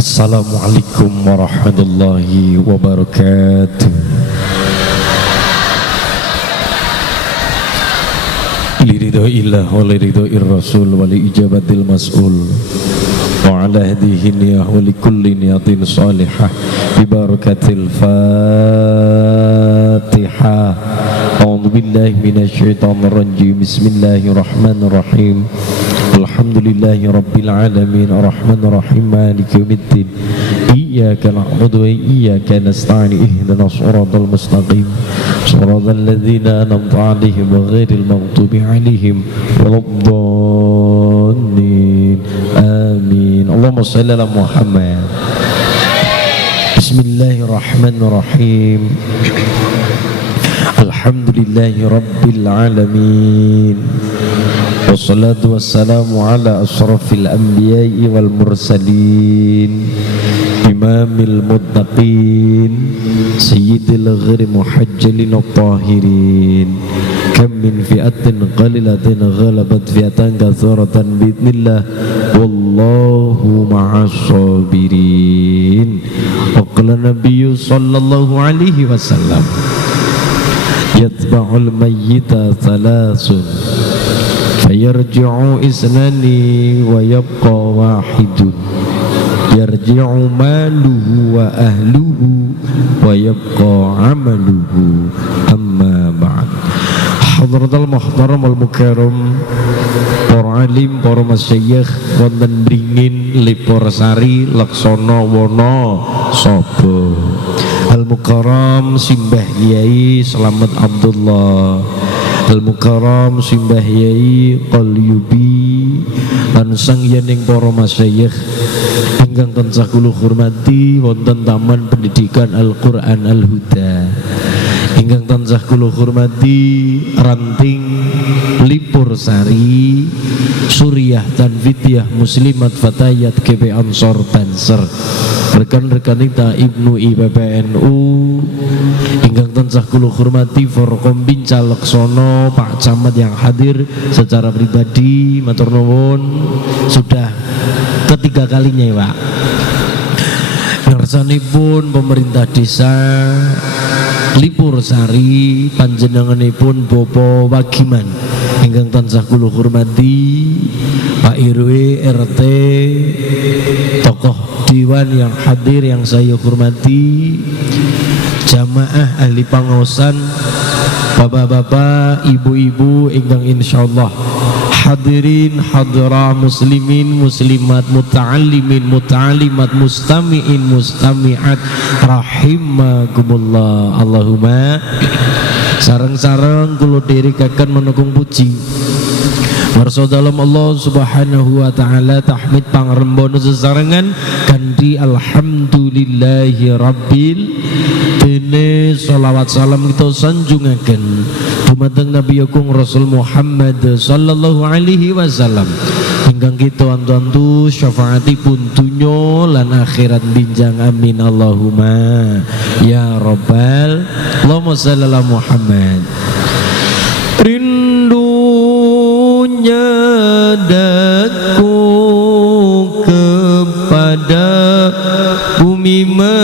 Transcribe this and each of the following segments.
Assalamualaikum warahmatullahi wabarakatuh. Liridhoillah wa liridhoir rasul wa li ijabatil mas'ul wa ala hadihi niyah wa li kulli niyatin salihah bi barakatil fatihah. A'udzu billahi minasyaitonir rajim. Bismillahirrahmanirrahim. Alhamdulillahi rabbil alamin arrahmanir rahim maliki yaumiddin. Iyyaka na'budu wa iyyaka nasta'in ihdinas siratal mustaqim siratal ladzina an'amta 'alaihim ghairil maghdubi 'alaihim waladdallin. Amin. Allahumma shalli ala Muhammad. Bismillahirrahmanirrahim. Alhamdulillahi rabbil alamin. Wassalatu wassalamu ala asrafil anbiya'i wal mursalin imamil muttaqin sayyidil ghiri muhajjalin at-tahirin. Kam min fi'atin qalilatin ghalabat fi'atan katsaratan bi'idznillah wallahu ma'as sabirin. Wa qala nabiyyu sallallahu alaihi wasallam yatba'ul mayyita thalathun fayarji'u isnani wa yabqa wahidun yarji'u maluhu wa ahluhu wa yabqa amaluhu. Amma ba'd. Hadratal muhtaram wal mukarram, para alim, para masyayikh wonten Bringin, Liporsari, Laksana, Wonosobo. Al-Mukarram Simbah Yai Slamet Abdullah, Al-Mukarram Simbah Yai Qalyubi, lan sang yening para masyayikh ingkang tansah kula hormati wonten Taman Pendidikan Al-Qur'an Al-Huda, ingkang tansah kula hormati Ranting Liporsari Suriah Tanfidiyah Muslimat Fatayat GP Ansor Banser, rekan-rekan kita Ibnu IPPNU ingkang tansah kula hormati Forkom Binca Leksono, Pak Camat yang hadir secara pribadi, matur nuwun. Sudah ketiga kalinya ya Pak, ngarsanipun pemerintah desa Liporsari, panjenenganipun Bapak Wagiman ingkang tansah kula hormati, Pak RW RT, tokoh Dewan yang hadir yang saya hormati, jamaah ahli pangaosan, bapak-bapak, ibu-ibu ingkang insyaallah hadirin hadirah, muslimin muslimat, muta'allimin muta'allimat, mustami'in mustami'at rahimakumullah. Allahumma sareng-sareng kula dherekaken menukung puji warsa dalam Allah subhanahu wa ta'ala, tahmid pangrembana sesarengan kanthi alhamdulillahi rabbil. Dene sholawat salam kita sanjungaken dumateng Nabi Agung Rasul Muhammad sallallahu alaihi wasallam ingkang kita antu-antu syafaatipun dunya lan akhirat binjang. Amin Allahumma ya rabbal. Allahumma shalli ala Muhammad. Rindunya daku kepada bumi Madinah,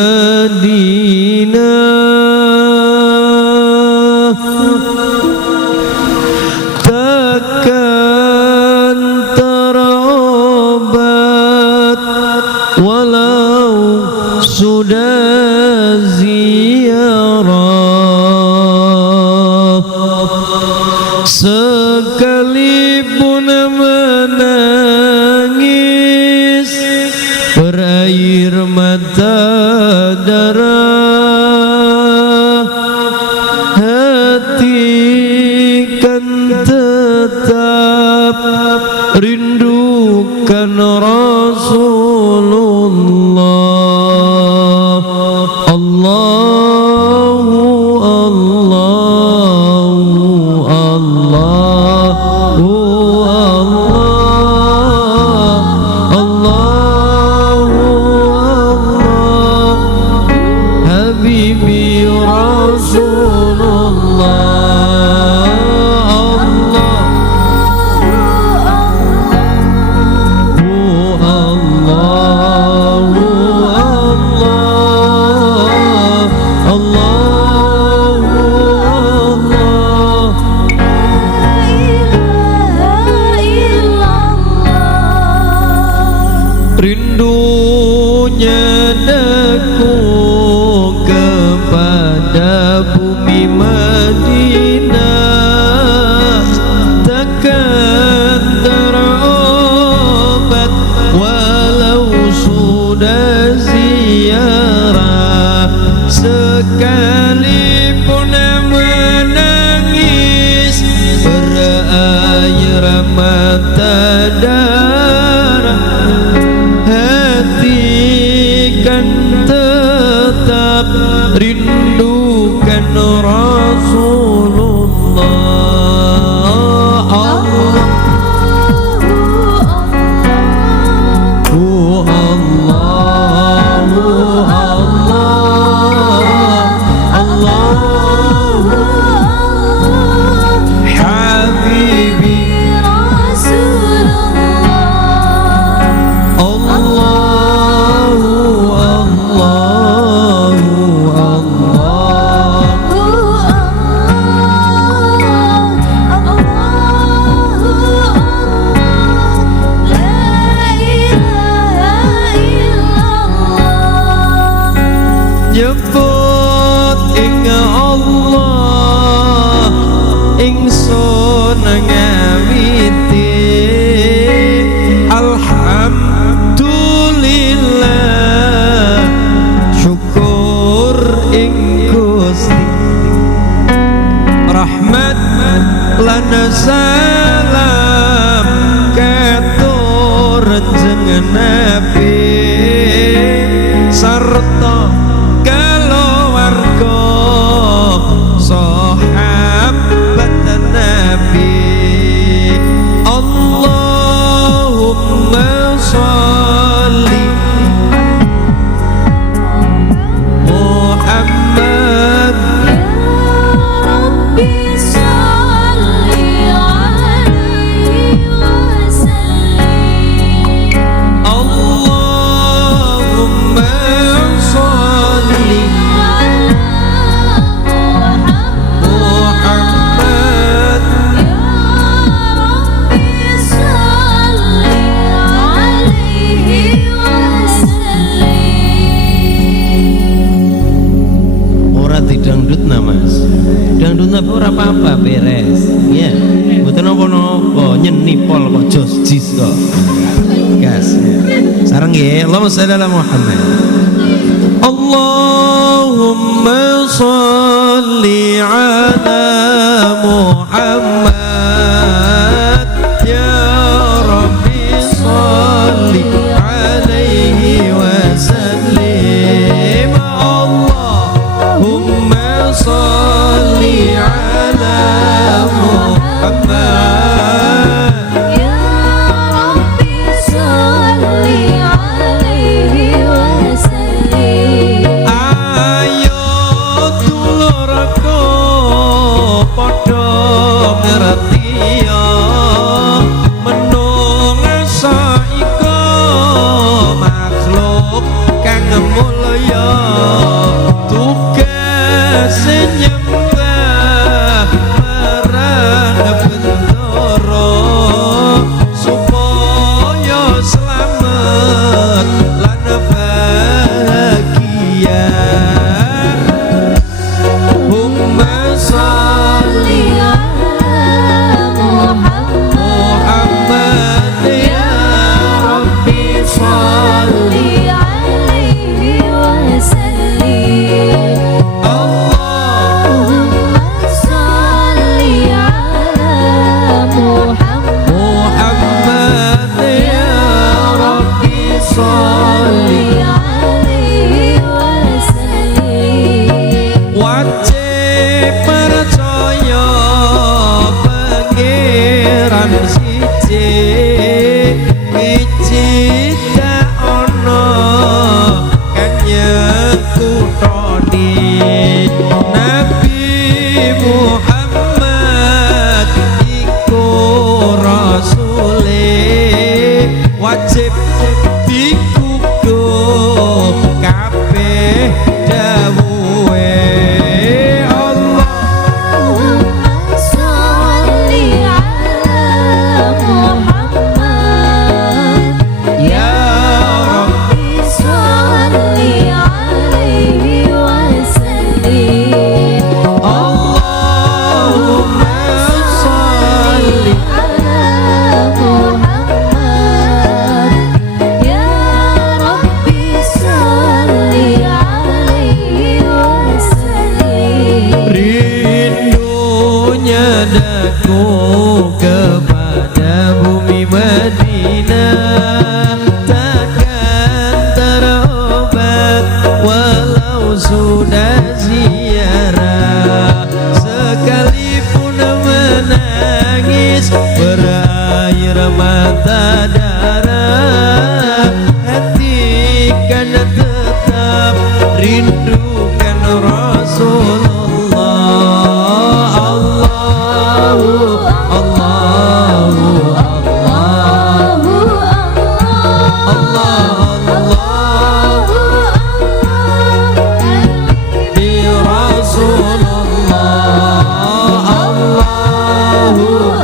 takkan terobat walau sudah ziarah, sekalipun menangis berair mata darah, hati kan tetap rindukan Rasulullah. Allahu Allahu Allahu Allah, Allahu Allah. nyadaku kepada bumi Madinah, takkan terobat walau sudah ziarah. Sekalipun menangis berair mata darah, hati kan tetap rindukan Rasulullah. Allah, nyebut ing Allah ingsun ngawiti alhamdulillah, syukur ing Gusti, rahmat lan salam katur jeneng Nabi sarta keluarga sahabat Nabi. Allahumma sholli Muhammad, Rabbi sholli alaihi wasallim. Allahumma sholli Muhammad, ora didangdutna Mas, dangdutna ora apa-apa, beres ya, mboten napa-napa, nyenipol kok jos jis kok gas ya. Sareng nggih, Allahumma sholli ala Muhammad. Allahumma sholli ala Muhammad, ya Rabbi sholli alaihi wasallim. Allahumma sholli ala Muhammad, Ya Rabbi sholli alaihi wasallim. ayo dulurku padha ngerti ya, menungsa iku makhluk kang mulya, tugas nyembah marang bendoro supaya selamat lan bahagia. Allahumma sholli Muhammad, ya Rabbi sholli alaihi wasallim. rindukan Rasulullah. Allahu Allahu Allah di Rasulullah. Allahu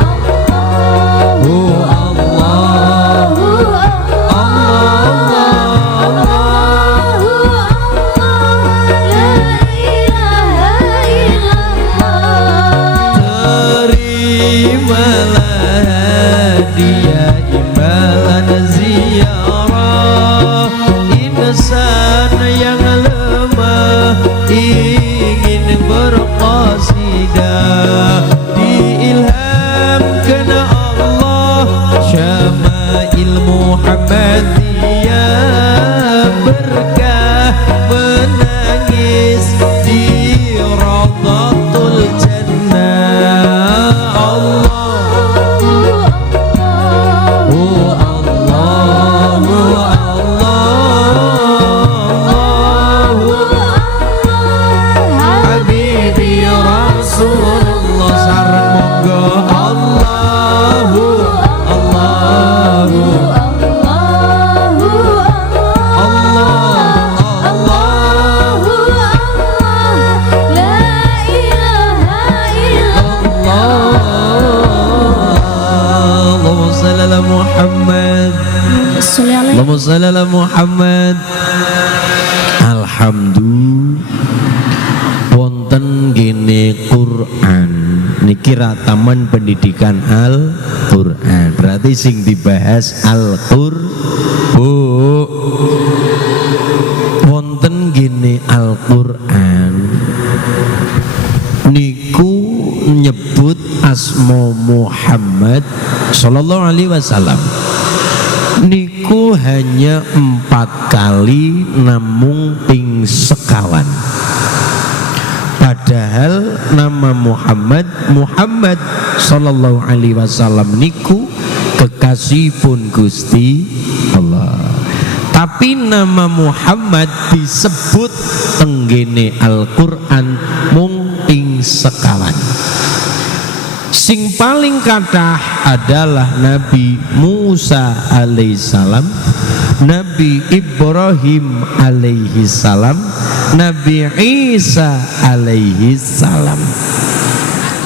dia imbalan ziarah insan yang lemah ingin berqasidah diilhamkan Allah syama'il Muhammadiyah berkah menangis di Rawdatul Jannah. Allah Allahumma shalli ala Muhammad. Alhamdulillah wonten gene Quran niki rataman pendidikan Al-Quran, berarti sing dibahas Al-Qur'an. Wonten gene Al-Quran niku nyebut asma Muhammad sallallahu alaihi wasallam niku hanya 4 kali namung ping sekawan. Padahal nama Muhammad sallallahu alaihi wasallam niku kekasihipun Gusti Allah. Tapi nama Muhammad disebut tenggene Al-Qur'an mung ping sekawan. Sing paling kathah adalah Nabi Musa alaihissalam, Nabi Ibrahim alaihissalam, Nabi Isa alaihissalam.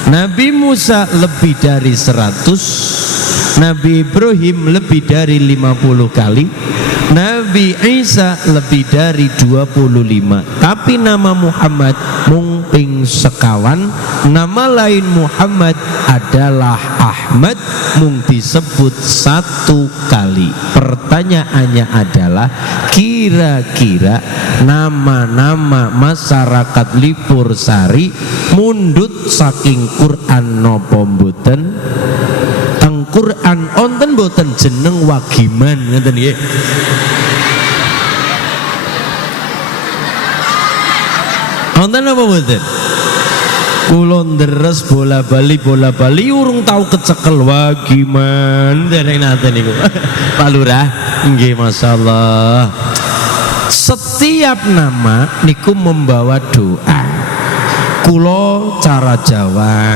Nabi Musa lebih dari 100, Nabi Ibrahim lebih dari 50 kali, Nabi Isa lebih dari 25. Tapi nama Muhammad mung ping sekawan. Nama lain Muhammad adalah Ahmad, mung disebut 1 kali. Pertanyaannya adalah kira-kira nama-nama masyarakat Lipur Sari mundut saking Quran napa mboten? Teng Quran onten mboten jeneng Wagiman ngeten nggih. Onten apa mboten? Kula nderes bola-bali urung tau kecekel Wagiman dereng nate niku. Pak Lurah nggih masyaallah. Setiap nama niku membawa doa. Kula cara Jawa,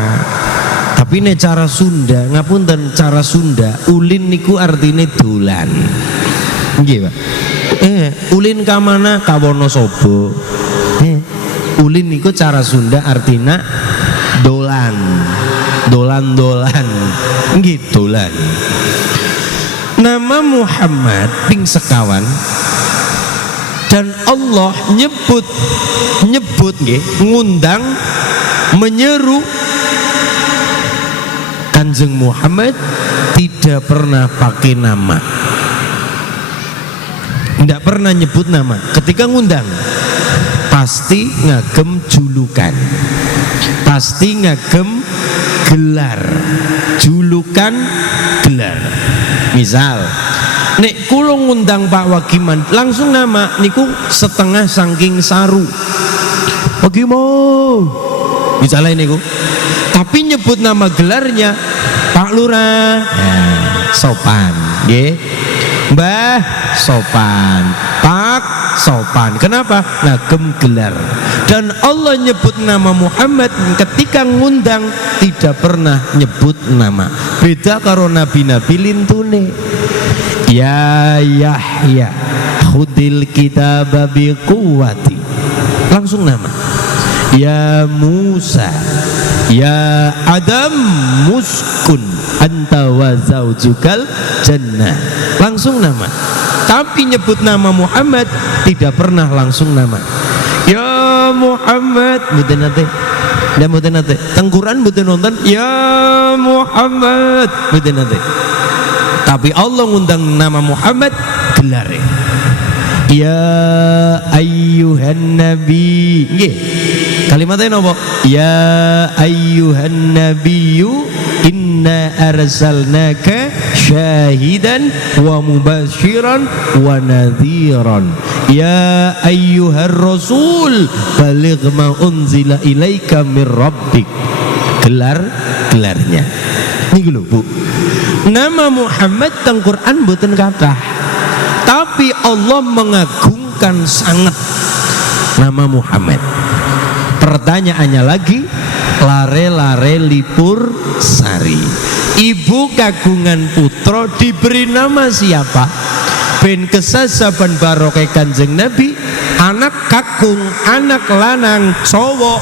tapi nek cara Sunda ngapunten, cara Sunda ulin niku artine dolan. Nggih, Pak. Ulin ka mana ka Wonosobo. Ulin niku cara Sunda artinya dolan. Dolan-dolan. Nggih, dolan. Nama Muhammad ping sekawan dan Allah nyebut nggih, ngundang, menyeru Kanjeng Muhammad tidak pernah pakai nama, tidak pernah nyebut nama. Ketika ngundang pasti ngagem julukan, pasti ngagem gelar, julukan, gelar. Misal nek kula ngundang Pak Wagiman langsung nama niku setengah saking saru Wagiman misalnya niku, tapi nyebut nama gelarnya Pak Lurah sopan nggih, Mbah sopan, Pak sopan. Kenapa? Ngagem gelar. Dan Allah nyebut nama Muhammad ketika ngundang tidak pernah nyebut nama. Beda karo nabi-nabi lintune. Ya Yahya khudil kitaba biquwati, langsung nama. Ya Musa, ya Adam muskun anta wa zaujukal jannah, langsung nama. Tapi nyebut nama Muhammad tidak pernah langsung nama. Ya Muhammad, mboten nate. Ndak mboten nate. Tengkuran mboten nonton. Ya Muhammad, mboten nate. Tapi Allah ngundang nama Muhammad gelare. Ya ayyuhan nabi. Nggih. Kalimatnya napa? Ya ayyuhan nabiyyu inna arsalnaka syahidan wa mubasyiran wa nadhiran. Ya ayyuhar rasul baligh ma unzila ilaika mir rabbik. Gelarnya. Niki lho, Bu. Nama Muhammad teng Quran mboten kathah. Tapi Allah mengagungkan sangat nama Muhammad. Pertanyaannya lagi, lare-lare lipur sari. Ibu kagungan putra diberi nama siapa? Ben kesasaban barokah Kanjeng Nabi, anak kakung, anak lanang, cowok.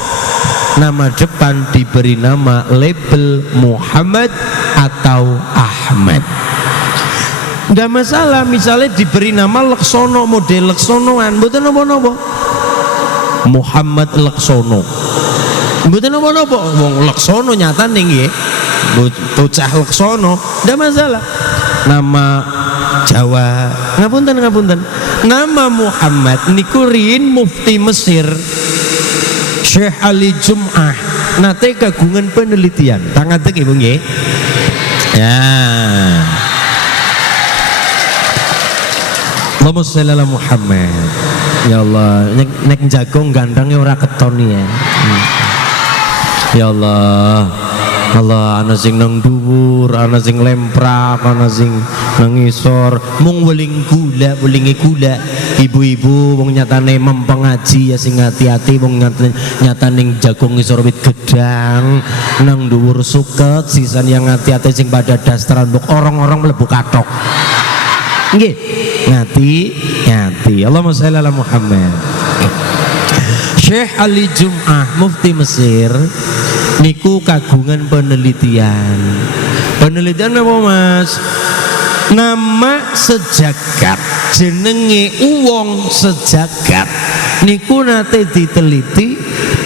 Nama depan diberi nama label Muhammad atau Ahmad. Nggak masalah, misalnya diberi nama Leksono, model Leksonoan, mboten napa-napa. Muhammad Leksono, mboten napa-napa. Wong Leksono nyatane nggih, bocah Leksono, nggak masalah. Nama Jawa, ngapunten. Nama Muhammad niku riyin mufti Mesir Syekh Ali Jum'ah nate kagungan penelitian. Tangadeg Ibu nggih. Ya. Allahumma sholli ala Muhammad. Ya Allah, nek jagong gandangnya ora keton ya. Ya Allah. Allah, ana sing nang dhuwur, ana sing lemprak, ana sing nang ngisor, mung weling gula, welinge gula. Ibu-ibu wong nyatane mempeng ngaji ya sing hati-hati, wong nyatane jagung ngisor wit gedang, nang dhuwur suket, sisan yang hati-hati sing pada dasteran mbok orang-orang mlebu katok. Nggih, ngati. Allahumma sholli ala Muhammad. Syekh Ali Jum'ah mufti Mesir niku kagungan penelitian. Penelitian apa Mas? Nama sejagat, jenenge uwong sejagat niku nate diteliti.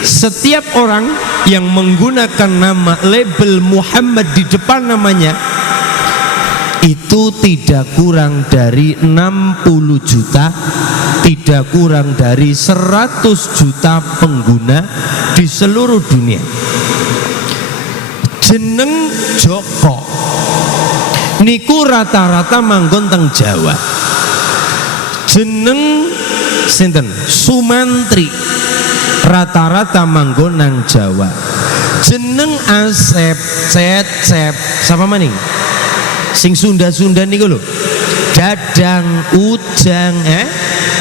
Setiap orang yang menggunakan nama label Muhammad di depan namanya itu tidak kurang dari 60 juta, tidak kurang dari 100 juta pengguna di seluruh dunia. Jeneng Joko niku rata-rata manggon teng Jawa. Jeneng sinten Sumantri rata-rata manggon nang Jawa. Jeneng Asep, Cecep, sapa maning? Sing Sunda-Sunda niku lho. Dadang, Ujang,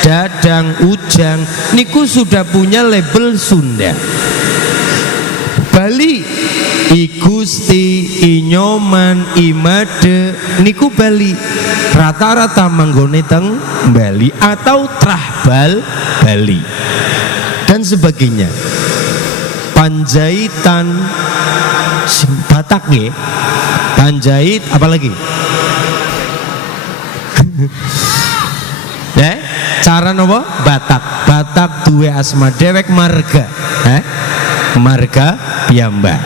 Dadang, Ujang niku sudah punya label Sunda. Bali, I Gusti, I Nyoman, I Made niku Bali. Rata-rata manggone teng Bali atau Trahbal Bali dan sebagainya. Panjaitan Batak nggih. Panjait apalagi? Cara nopo? Batak duwe asma dewek marga. Marga piyambak.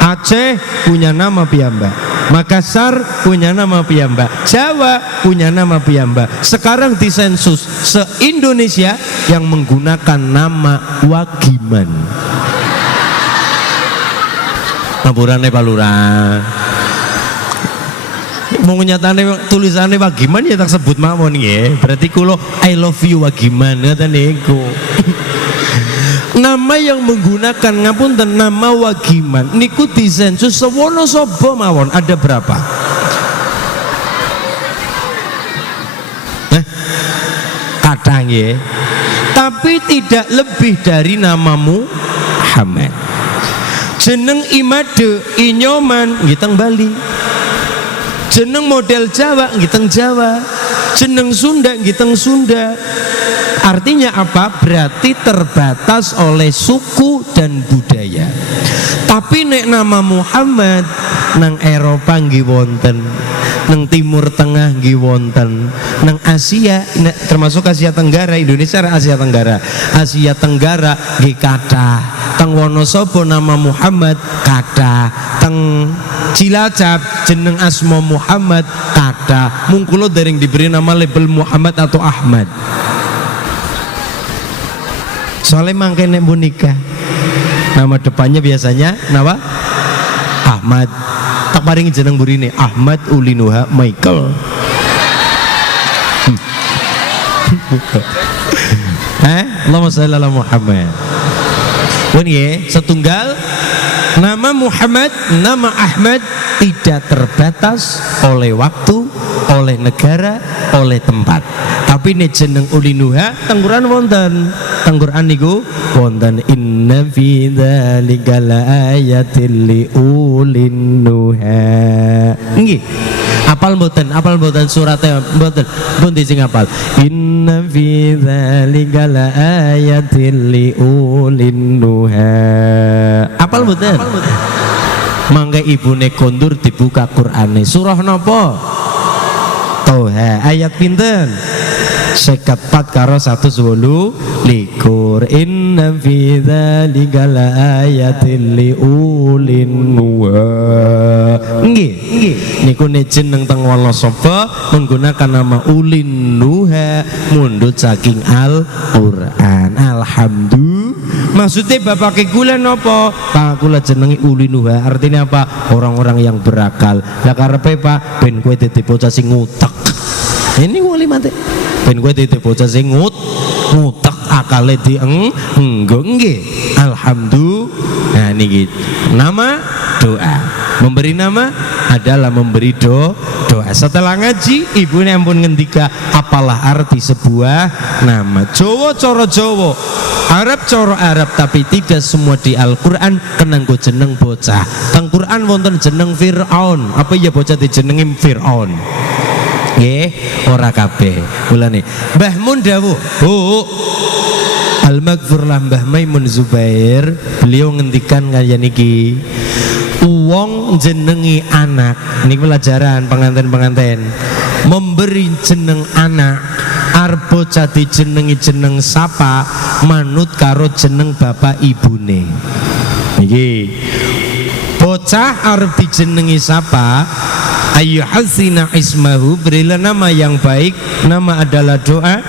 Aceh punya nama piyambak. Makassar punya nama piyambak. Jawa punya nama piyambak. Sekarang disensus se-Indonesia yang menggunakan nama Wagiman. Ngapurane Pak Lurah. Mau nyatane tulisannya Wagiman ya tak sebut mawon nggih. Berarti kulo I love you Wagiman ngoten niku. Nama yang menggunakan ngapunten nama Wagiman niku disensus sewono sapa mawon. Ada berapa? kathah nggih. Tapi tidak lebih dari nama Muhammad. Jeneng Imade Inyoman nggih teng Bali. Jeneng model Jawa nggih teng Jawa. Jeneng Sunda nggih teng Sunda. Artinya apa? Berarti terbatas oleh suku dan budaya. Tapi nek nama Muhammad nang Eropa nggih wonten, nang Timur Tengah nggih wonten, nang Asia, termasuk Asia Tenggara, Indonesia Asia Tenggara. Asia Tenggara nggih kathah. Teng Wonosobo nama Muhammad kathah. Teng Cilacap jeneng asma Muhammad kathah. Mung kula dereng diberi nama label Muhammad atau Ahmad. Soalnya mangke nek mbok nikah nama depannya biasanya napa? Ahmad. Tak paringi jeneng burine Ahmad Ulinuha Michael. Allahumma shalli ala Muhammad. Pun nggih, setunggal nama Muhammad, nama Ahmad tidak terbatas oleh waktu, oleh negara, oleh tempat. Tapi nek jeneng Ulinuha teng Quran wonten. Teng Quran niku wonten inna fi dzalika laayatil liulinuha. Nggih. Apal mboten? Apal mboten surate mboten? Pun sing apal. Inna fi dzalika laayatil liulinuha. Apal mboten? Mangke ibune kondur dibuka Qur'ane. Surah napa? Toha. Ayat pinten? 54 karo 180 likur. Inna fi dzalika laayatil liulinuha. Nggih, nggih. Niku nek jeneng teng Wonosobo menggunakan nama Ulinuha mundut saking Al-Qur'an. Alhamdulillah. Maksudnya bapak kula napa? Pak kula jenengi Ulinuha. Artinya apa? Orang-orang yang berakal. Lah karepe Pak ben kowe dadi bocah sing ngutek. Ini wali mate. Ben kowe dadi bocah sing ngutek akale di enggo nggih. Alhamdulillah. Nah niki nama doa. Memberi nama adalah memberi doa. Setelah ngaji ibu ampun ngendika apalah arti sebuah nama. Jawa cara Jawa, Arab cara Arab, tapi tidak semua di Al-Qur'an kenanggo jeneng bocah. Teng Qur'an wonten jeneng Firaun. Apa ya bocah dijenengi Firaun? Nggih, ora kabeh. Mulane Mbah Mun dawuh, Al-Maghfurlah Mbah Maimun Zubair, beliau ngendikan kaya niki. Wong jenengi anak, ini pelajaran pengantin-pengantin. Memberi jeneng anak, arep bocah dijenengi jeneng sapa, manut karo jeneng bapak ibune. Niki. Bocah arep dijenengi sapa, ayu hasina ismahu, berilah nama yang baik. Nama adalah doa.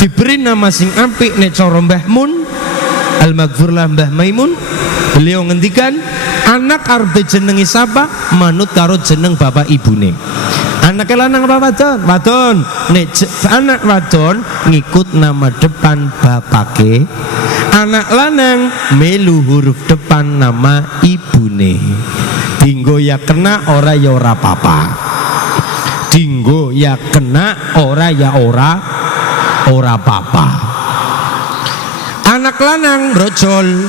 Diberi nama sing apik nek cara Mbah Mun Al-Maghfurlah Mbah Maimun, beliau ngendikan anak arep dijenengi sapa manut karo jeneng bapak ibune. Anak lanang apa wadon? Wadon. Nek anak wadon ngikut nama depan bapake. Anak lanang melu huruf depan nama ibune. Dinggo ya kena, ora ya ora papa. Dinggo ya kena, ora ya ora papa. Anak lanang brojol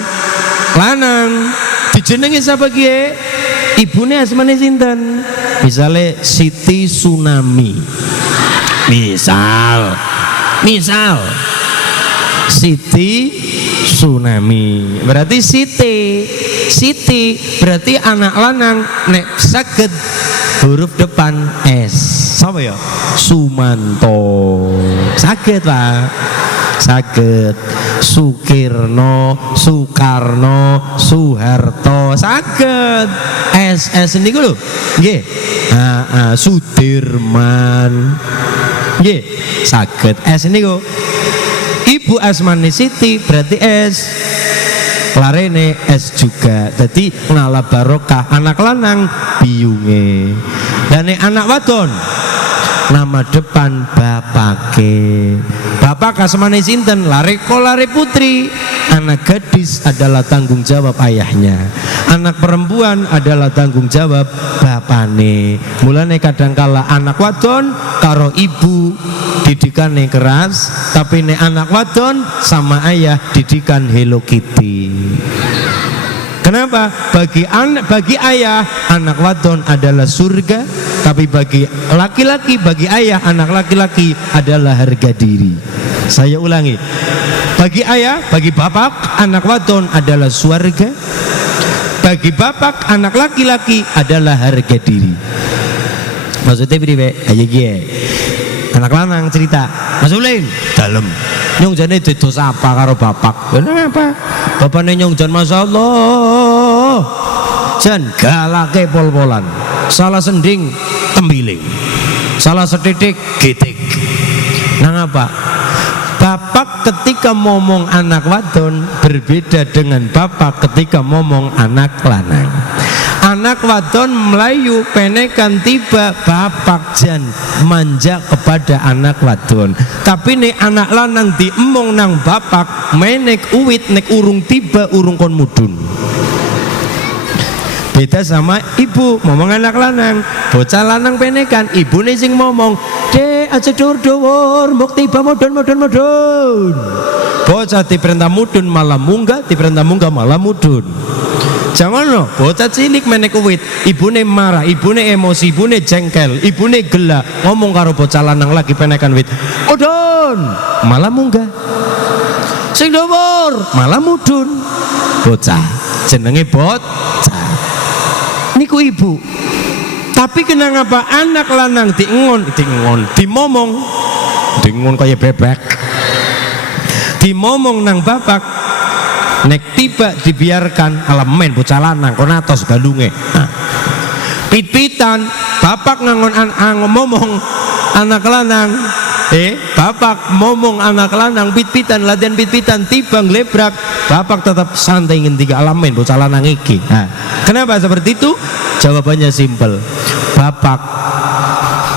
lanang dijenengi sapa kiye? Ibune asmane sinten? Misale Siti Tsunami. Misal Siti Tsunami. Berarti Siti berarti anak lanang nek saged huruf depan S. Sapa ya? Sumanto. Saged, Pak. Saged. Sukirno, Soekarno, Soeharto, saged. SS niku lho. Nggih. Sudirman. Nggih, saged. S niku. Ibu asmane Siti berarti S. Larene S juga. Jadi ngala barokah. Anak lanang biyunge. Dan anak wadon nama depan bapake. Bapak kasmane sinten? Lareko lare putri. Anak gadis adalah tanggung jawab ayahnya. Anak perempuan adalah tanggung jawab bapane. Mulane kadangkala anak wadon karo ibu didikane keras, tapi nek anak wadon sama ayah didikan Hello Kitty. Kenapa? Bagi ayah anak wadon adalah surga, tapi bagi laki-laki, bagi ayah anak laki-laki adalah harga diri. Saya ulangi, bagi ayah, bagi bapak anak wadon adalah surga, bagi bapak anak laki-laki adalah harga diri. Maksudnya priwe? Ayo gie. Anak lanang cerita, Mas Ulin dalem nyong jane didos apa karo bapak? Kenapa? Bapakne nyong jan masyaallah jan galake pol-polan, salah sending tembiling, salah setitik gitik. Nang apa? Bapak ketika ngomong anak wadon berbeda dengan bapak ketika ngomong anak lanang. Anak wadon melayu penekan tiba bapak jan manja kepada anak wadon, tapi nek anak lanang diemong nang bapak menek uwit nek urung tiba urung kon mudun. Beda sama ibu ngomong anak lanang, bocah lanang penekan ibune sing ngomong dek aja dur-dur mbok tiba mudun. Bocah diperintah mudun malah munggah, diperintah munggah malah mudun. Jangan no, bocah cilik menek uwit, ibune marah, ibune emosi, ibune jengkel, ibune gelak, ngomong karo bocah lanang lagi penekan wit, udun, malah munggah, sing dhuwur, malah mudun, bocah, jenenge bocah, niku ibu. Tapi kenapa anak lanang dimomong kaya bebek, dimomong nang bapak. Nek tiba dibiarkan alamen bocah lanang kon atos galunge. Pit-pitan bapak ngomong anak lanang. Bapak ngomong anak lanang pit-pitan latihan pit-pitan tiba nglebrak, bapak tetap santai ngendika alamen bocah lanang iki. Kenapa seperti itu? Jawabannya simpel. Bapak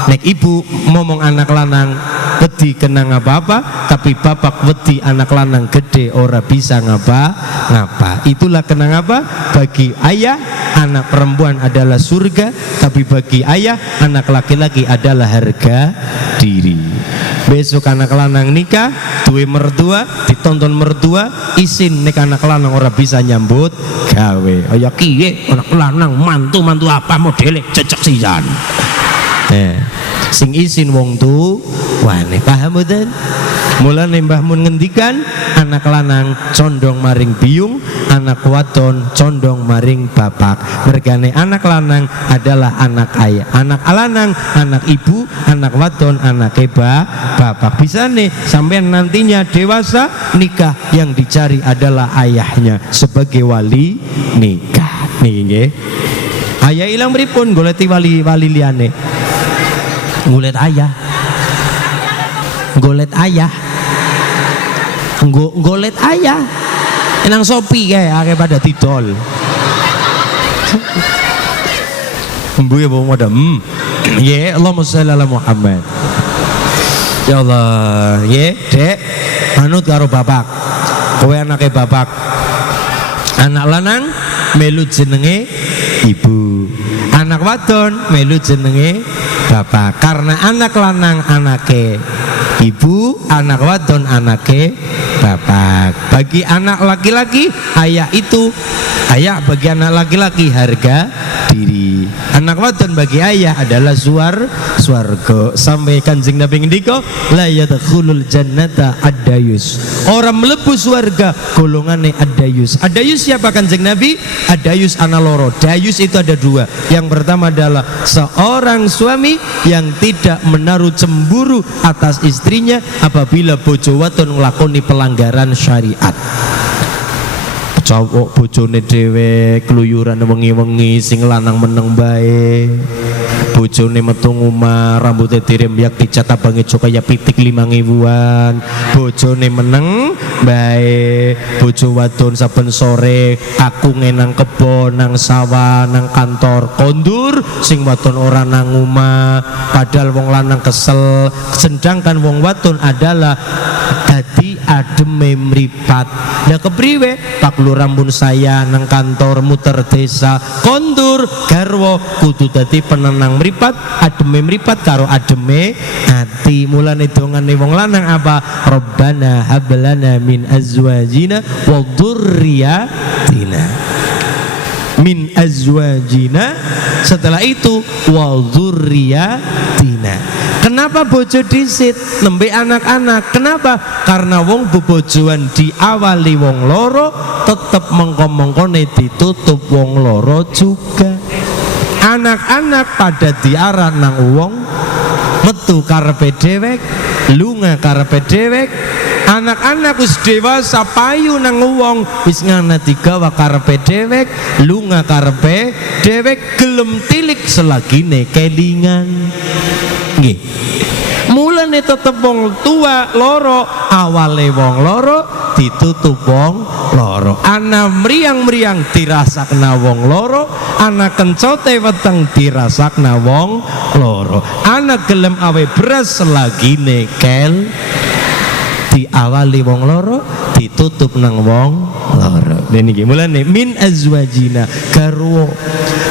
nek ibu ngomong anak lanang wedi kena ngapa-apa, tapi bapak wedi anak lanang gede ora bisa ngapa-ngapa. Itulah kena ngapa bagi ayah anak perempuan adalah surga, tapi bagi ayah anak laki-laki adalah harga diri. Besok anak lanang nikah duwe mertua, ditonton mertua isin nek anak lanang ora bisa nyambut gawe. Aya kiye anak lanang mantu apa modele cecek sisan. Sing isin wong tuwane, paham mboten? Mulane Mbah Mun ngendikan anak lanang condong maring biyung, anak wadon condong maring bapak. Mergane anak lanang adalah anak ayah, anak lanang anak ibu, anak wadon anak bapak. Bisa nih sampai nantinya dewasa nikah yang dicari adalah ayahnya sebagai wali nikah. Nih nggih. Ayah ilang pripun goleti wali liyane? Golet ayah, golet ayah, enang sopi kayak pada didol. Embu ya bawa modal. Ya Allahumma sholli ala Muhammad. Ya Allah, ya dek, manut karo bapak, kowe anake bapak, anak lanang melu jenenge ibu, anak wadon melu jenenge bapak. Karena anak lanang anake ibu, anak wadon anake bapak. Bagi anak laki-laki ayah itu ayah, bagi anak laki-laki harga diri. Anak wadon bagi ayah adalah swarga. Sampai Kanjeng Nabi ngendika la yadkhulul jannata adayus, orang mlebu swarga golongane adayus. Adayus siapa Kanjeng Nabi? Adayus ana loro. Dayus itu ada dua. Yang pertama adalah seorang suami yang tidak menaruh cemburu atas istrinya apabila bojo wadon nglakoni pelanggaran syariat. Cowok bojone dhewe keluyuran wengi-wengi sing lanang meneng bae bojone metu ngomah rambutnya diremyak dicat abange jo kaya pitik 5.000-an, bojone meneng bae, bojo wadon saben sore aku nang kebon nang sawah nang kantor kondur, sing wadon ora nang omah padahal wong lanang kesel, sedangkan wong wadon adalah dadi ademe mripat. Lah kepriwe Pak Lurah mun saya nang kantor muter desa kondur garwa kudu dadi penenang mripat, ademe mripat karo ademe ati. Mulane dongane wong lanang apa? Rabbana hablana min azwajina wa dzurriyyatina, min azwajina, setelah itu wa dzurriyyatina. Kenapa bojo disit nembe anak-anak? Kenapa? Karena wong bebojoan diawali wong loro tetep mengko-mengkone ditutup wong loro juga. Anak-anak pada diarah nang wong metu karepe dhewek, lunga karepe dhewek. Anak-anak wis dewasa payu nang wong wis ngana digawa karepe dhewek, lunga karepe dhewek, gelem tilik selagine kelingan. Nggih. Mulane tetep wong tua loro, awale wong loro ditutup wong loro. Ana mriang-mriang dirasakna wong loro, ana kencote weteng dirasakna wong loro. Ana gelem awe beras selagine kel diawali wong loro ditutup nang wong loro. Dan iki mulane min azwajina garwa.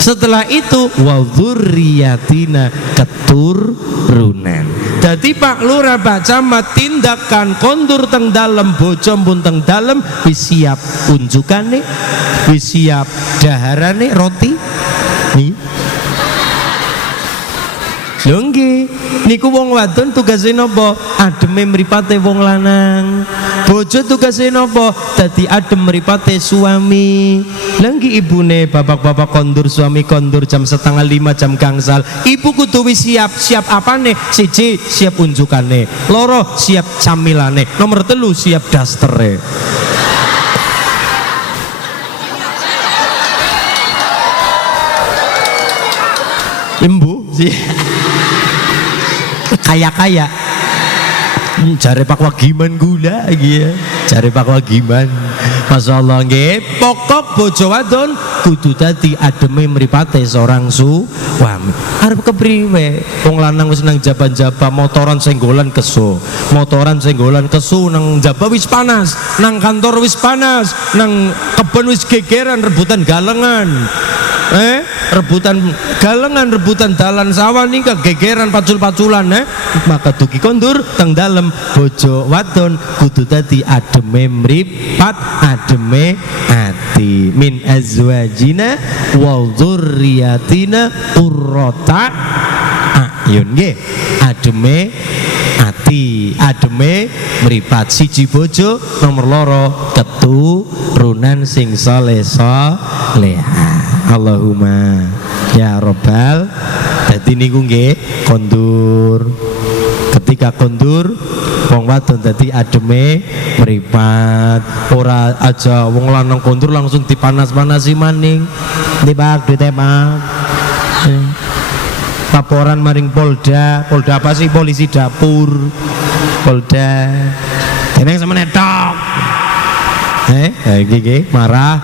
Setelah itu wa dzurriyyatina keturunan. Jadi Pak Lurah Pak Camat tindakan kondur teng dalem bojo pun teng dalem wis siap unjukane, wis siap daharane roti. Nih. Lho nggih, niku wong wadon tugase napa? Ademe mripate wong lanang. Bojo tugase napa? Dadi adem mripate suami. Lha nggih ibune bapak-bapak kondur, suami kondur jam 4:30 jam gangsal. Ibu kudu wis siap. Siap apane? Siji, siap unjukane. Loro, siap camilane. Nomor 3, siap dastere. Embu sih. Kaya-kaya jare Pak Wagiman gula iki ya, jare Pak Wagiman. Masyaallah nggih, pokok bojo wadon kudu dadi ademe mripate seorang suami. Arep kepriwe wong lanang wis nang jaba-jaba motoran senggolan kesu, motoran senggolan kesu nang jaba wis panas, nang kantor wis panas, nang kebon wis gegeran rebutan galengan. Rebutan galengan, rebutan dalan sawah nih gegeran pacul-paculan maka dugi kondur teng dalem bojo wadon kudu dadi ademe mripat, ademe ati. Min azwajina wa dzurriyyatina qurrata ayun nggih, ademe ati, ademe mripat. Siji bojo, nomor loro keturunan sing saleh salehah. Allahumma ya Rabbal. Dadi niku nggih kondur. Ketika kondur wong wadon dadi ademe mripat. Ora aja wong lanang kondur langsung dipanas-panasi maning. Tembak ditembak. Laporan maring Polda. Polda apa sih? Polisi dapur. Polda. Eneng semene tok. Gigi marah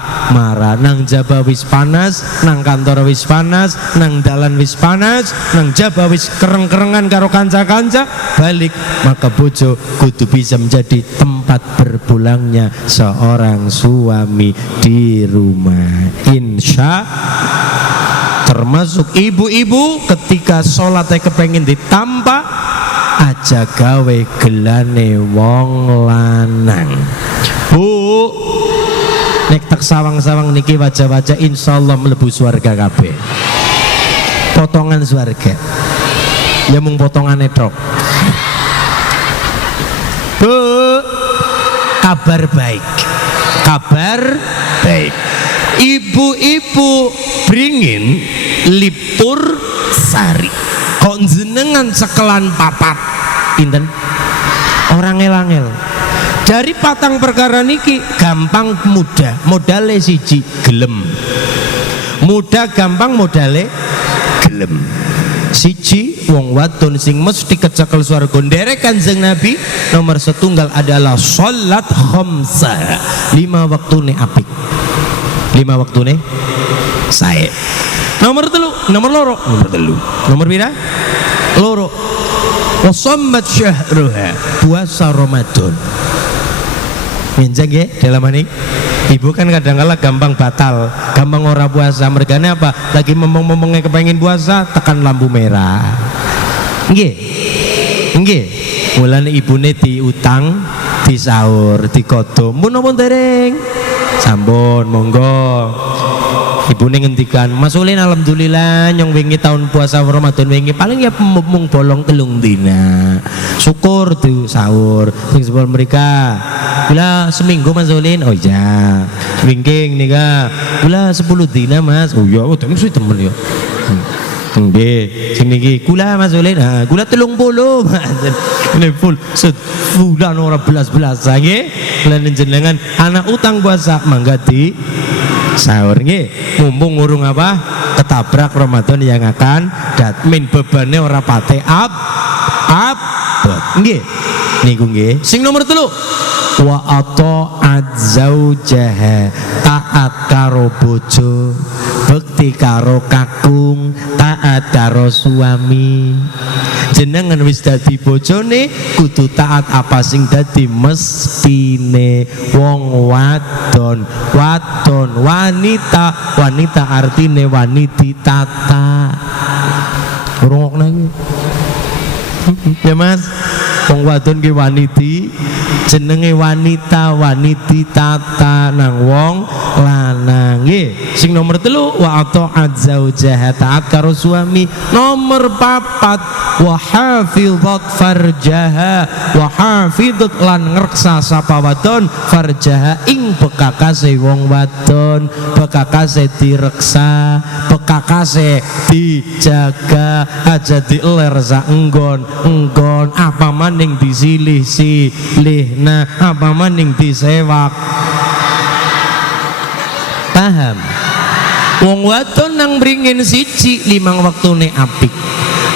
nang jaba wis panas, nang kantor wis panas, nang dalan wis panas, nang jaba wis kereng-kerengan karo kanca-kanca, balik maka bojo kudu bisa menjadi tempat berpulangnya seorang suami di rumah. Insya termasuk ibu-ibu ketika sholatnya kepengen ditampak aja gawe gelane wong lanang. Bu, nek tak sawang-sawang niki wajah-wajah insyaallah mlebu swarga kabeh. Potongan swarga. Ya mung potongane tok. Bu, kabar baik. Kabar baik. Ibu-ibu beringin Lipur Sari. Kok jenengan sekelan papat? Pinten? Orang ngel-ngel. Dari patang perkara niki gampang mudah, modale siji gelem. Mudah gampang modale gelem. Siji wong wadon sing mesti kecekel swarga nderek Kanjeng Nabi. Nomor setunggal adalah sholat khamsa, 5 waktune apik, 5 waktune sae. Nomor loro nomor pira? Loro. Wasammat syahruha, puasa Ramadan. Minjang ya dalam ini. Ibu kan kadang-kala gampang batal, gampang ora puasa. Mergane apa? Lagi ngomong-ngomongnya kepengen puasa, tekan lampu merah. Nggih. Mulane ibune diutang, disaur, dikodho. Mun napa dereng? Sampun, monggo. Ibune ngendikan, Mas Ulin alhamdulillah nyong wingi tahun puasa Ramadan wingi paling ya mung bolong 3 dina. Syukur tuh sahur. Sing sebelum mereka Bila seminggu Mas Ulin, oh iya. Wingking nika. Bila 10 dina Mas. Oh iya, tapi suwi temen ya. Nggih, sing niki kula Mas Ulin. Ha, kula 30 Mas. Ini full sebulan ora belas-belas nggih. Lan jenengan anak utang puasa mangga di sahur nggih. Mumpung urung apa? Ketabrak Ramadan yang akan datmin bebane ora pate nggih. Niku nggih. Sing nomor 3 wa ata'at zaujaha, taat karo bojo, bekti karo kakung, taat karo suami. Jenengan wis dadi bojone kudu taat apa sing dadi mestine. Wong wadon wanita artine waniti tata. Rungokna iki ya Mas. Wong wadon ki waniti, jenenge wanita tata nang wong lanang nggih. Sing nomor 3 wa ata'at zaujaha, taat karo suami. Nomor 4 wa hafizat farjaha, wa hafizat lan ngreksa sapa wadon farjaha ing bekakase wong wadon. Bekakase direksa, bekakase dijaga, aja dieler sak enggon apa maning disilih-silih, apa maning disewak. Paham? Wong wadon nang mringin siji 5 waktune apik,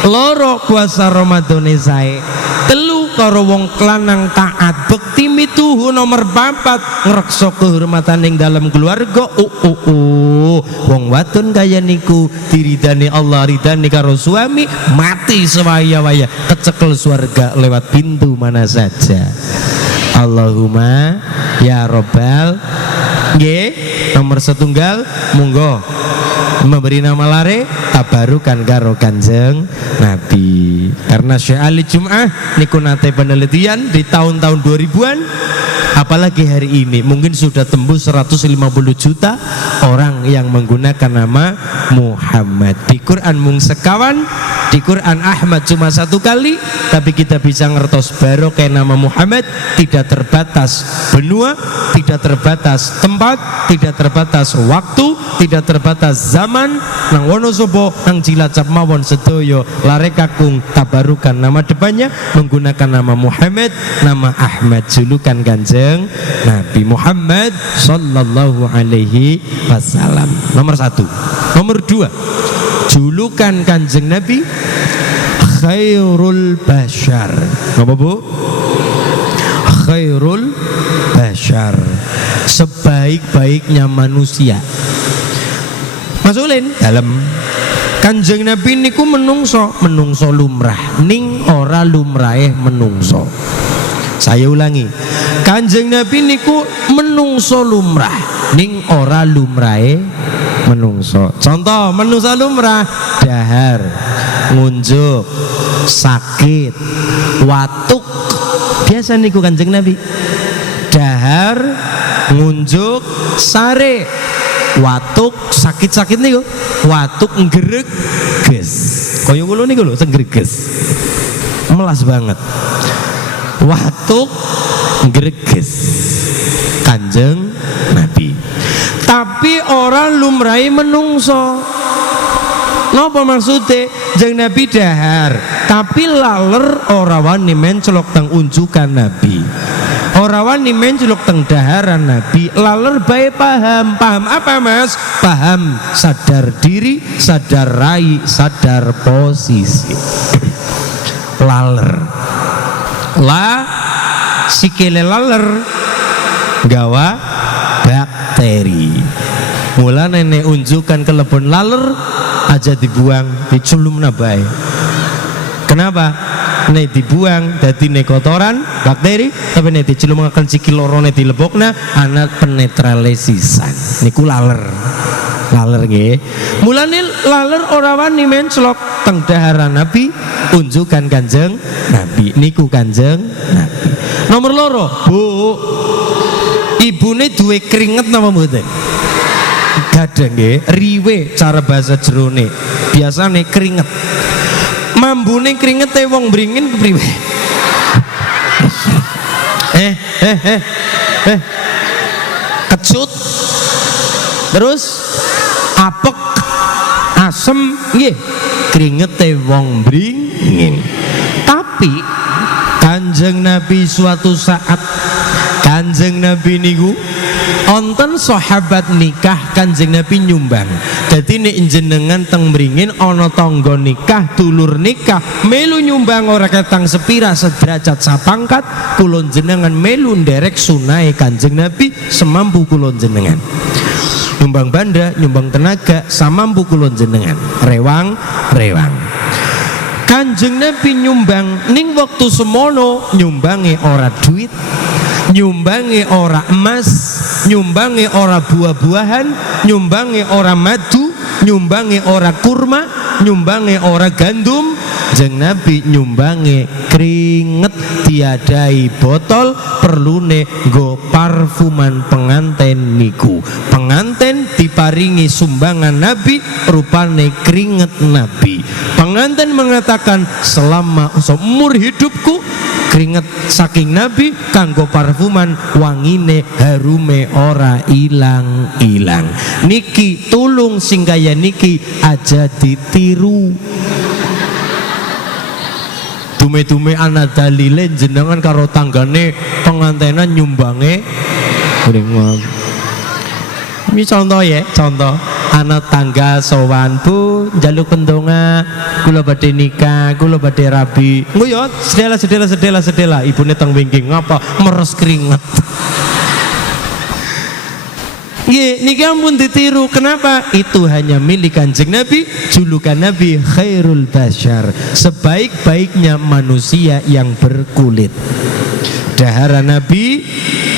2 puasa Ramadane sae, 3 karo wong lanang taat bekti mituhu. Nomor 4 ngreksa kehormatan ing dalam keluarga. Wong wadon kaya niku diridani Allah, ridani karo suami, mati sewaya-waya, kecekel surga lewat pintu mana saja. Allahumma ya Rabbal nggih. Nomor 1 monggo memberi nama lare tabarukan karo Kanjeng Nabi. Karena Syekh Ali Jum'ah niku nate penelitian di tahun-tahun 2000-an, apalagi hari ini mungkin sudah tembus 150 juta orang yang menggunakan nama Muhammad. Di Quran mung sekawan, di Quran Ahmad cuma 1 kali, tapi kita bisa ngertos barokah nama Muhammad tidak terbatas benua, tidak terbatas tempat, tidak terbatas waktu, tidak terbatas zaman. Nang Wonosobo, nang Cilacap mawon sedoyo lare kakung tabarukan nama depannya menggunakan nama Muhammad, nama Ahmad, julukan Kanjeng Nabi Muhammad sallallahu alaihi wasallam. Nomor 1. Nomor 2, julukan Kanjeng Nabi khairul bashar. Apa Bu? Khairul bashar, sebaik-baiknya manusia. Mas Ulin, dalam Kanjeng Nabi niku menungso lumrah ning ora lumrahe menungso. Saya ulangi, Kanjeng Nabi niku menungso lumrah ning ora lumrahe menungso. Contoh menungso lumrah, dahar, ngunjuk, sakit, watuk. Biasa niku Kanjeng Nabi. Dahar, ngunjuk, sare, watuk, sakit-sakit niku, watuk nggereges. Kaya kula niku lho, senggereges. Melas banget. Watuk nggereges. Kanjeng Nabi. Tapi orang lumrahe menungso. Napa maksudnya? Jeng Nabi dahar, tapi laler ora wani mencelok teng unjukan Nabi. ora wani menceluk teng daharan Nabi, laler bae paham. Paham apa Mas? Paham sadar diri, sadar rai, sadar posisi. Laler. Sikile laler gawa bakteri. Mula nenek unjukkan kelebon laler aja dibuang, diculum nabai. Kenapa? Nek dibuang dadi nek kotoran bakteri, tapi nek diculum akan sikil lorone dilebokna anak penetralesisan. Niku laler. Laler nggih. Mulane laler ora wani menclok teng daharan Nabi, unjukan Kanjeng Nabi. Niku Kanjeng Nabi. Nomor loro, Bu. Ibune duwe keringet napa mboten? Gadang nggih, riwe cara bahasa jerone. Biasane keringet. Mambune keringete wong bringin kepriwe? Kecut. Terus apek, asem nggih. Keringete wong bringin. Tapi Kanjeng Nabi suatu saat Kanjeng Nabi niku onten sahabat nikah, Kanjeng Nabi nyumbang. Dadi nek jenengan teng mringin ana tangga nikah, dulur nikah melu nyumbang ora ketang sepira sederajat sapangkat, kula jenengan melu nderek sunahe Kanjeng Nabi semampu kula jenengan. Nyumbang banda, nyumbang tenaga samampu kula jenengan. Rewang. Kanjeng Nabi nyumbang ning waktu semono nyumbange ora duit, nyumbange ora emas, nyumbange ora buah-buahan, nyumbange ora madu, nyumbange ora kurma, nyumbange ora gandum. Jeng Nabi nyumbange keringet, tiadai botol, perlune nggo parfuman penganten niku. Penganten diparingi sumbangan Nabi rupane keringet Nabi. Penganten mengatakan selama seumur hidupku keringet saking Nabi kanggo parfuman wangine harume ora ilang-ilang. Niki tulung sing kaya niki aja ditiru. Dume-dume ana dalile jenengan karo tanggane pengantenan nyumbange keringet. Ini contoh ya, contoh. Anak tangga sowan, Bu, njaluk pendonga, kula badhe nikah, kula badhe rabi. Nguyot, sedela. Ibune teng wingking ngapa meres keringet. Nggih, niki ampun ditiru. Kenapa? Itu hanya milik Kanjeng Nabi, julukan Nabi khairul bashar, sebaik-baiknya manusia yang berkulit. Dahara Nabi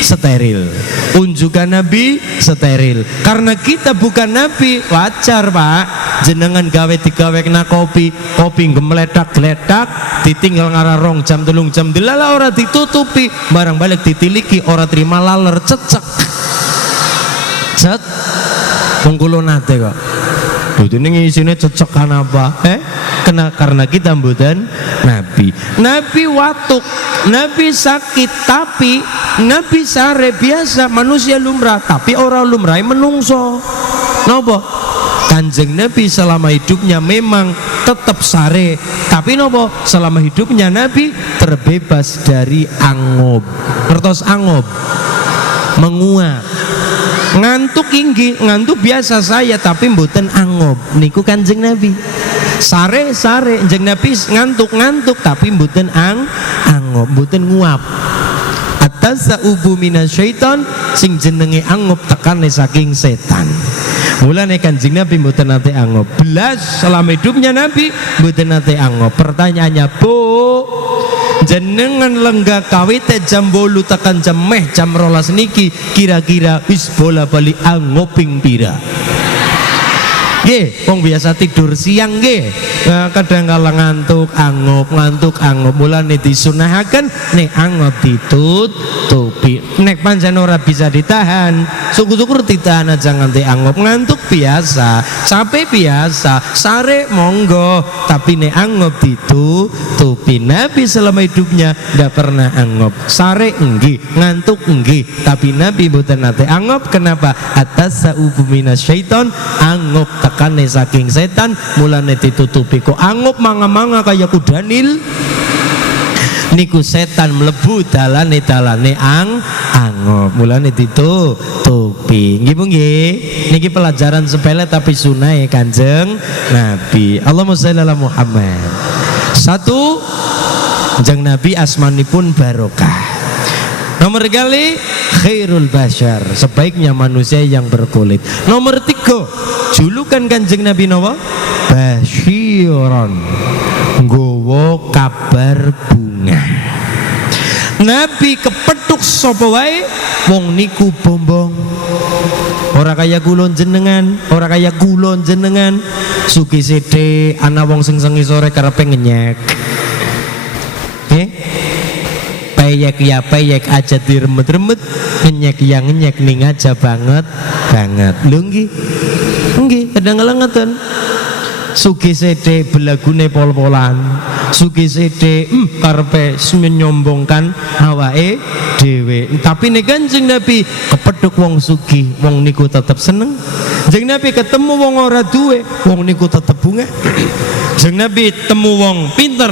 steril, unjukan Nabi steril. Karena kita bukan Nabi, wajar Pak. Jenengan gawe digawekna kopi gemeledak-geledak, ditinggal ngararong jam 3 jam dilala ora ditutupi, barang balik ditiliki ora terima laler cecek. Cet, wong kula nate kok. Dene isine cecek kan apa? Karena kita mboten Nabi. Nabi watuk, Nabi sakit, tapi Nabi sare biasa, manusia lumrah, tapi orang lumrah menungso. Nopo? Kanjeng Nabi selama hidupnya memang tetap sare, tapi nopo? Selama hidupnya Nabi terbebas dari angob. Ngertos angob? Menguap. Ngantuk inggih, ngantuk biasa saya, tapi mboten angob. Niku Kanjeng Nabi. Sare Kanjeng Nabi ngantuk tapi mboten angob, mboten nguap. Atasaubu minasyaiton, sing jenenge angob tekane saking setan. Mulane Kanjeng Nabi mboten nate angob. Belas selama hidupnya Nabi mboten nate angob. Pertanyaannya, Bu, jenengan lenggah kawite jam 8 tekan jam 12 niki kira-kira wis bola bali angoping pira? Nggih, wong biasa tidur siang nggih. Kadang kala ngantuk angop. Mulane disunahaken nek angop ditutupi. Nek pancen ora bisa ditahan, syukur-syukur ditahan aja nganti angop. Ngantuk biasa, capek biasa, sare monggo, tapi nek angop ditutupi. Nabi selama hidupnya ndak pernah angop. Sare enggih, ngantuk enggih, tapi Nabi mboten nate angop. Kenapa? Atasaubu minasyaiton, angop tekane saking setan, mulane ditutupi. Kok angop manga-manga kaya kudanil. niku setan mlebu dalane angop. Mulane ditutupi. Nggih Bu nggih. Niki pelajaran sepele tapi sunah Kanjeng Nabi. Allahumma sholli ala Muhammad. Satu, Kanjeng Nabi asmanipun barokah. Nomor kali khairul bashar, sebaiknya manusia yang berkulit. Nomor tiga, julukan Kanjeng Nabi nawa basyiron, nggawa kabar bunga. Nabi kepethuk sapa wae wong niku bombong. Ora kaya kulon jenengan, ora kaya kulon jenengan. Suki sithik ana wong sing sengi sore karepe ngenyek. Peyek ya peyek aja diremet-remet, ngenyek ya ngenyek ning aja banget. Lho nggih, kadang-kadang ngeten. Sugih sithik belagune pol-polan, sugih sithik karepe menyombongkan awake dhewe. Tapi nek Kanjeng Nabi kepethuk wong sugih, wong niku tetep seneng. Kanjeng Nabi ketemu wong ora duwe, wong niku tetep bungah. Kanjeng Nabi temu wong pinter,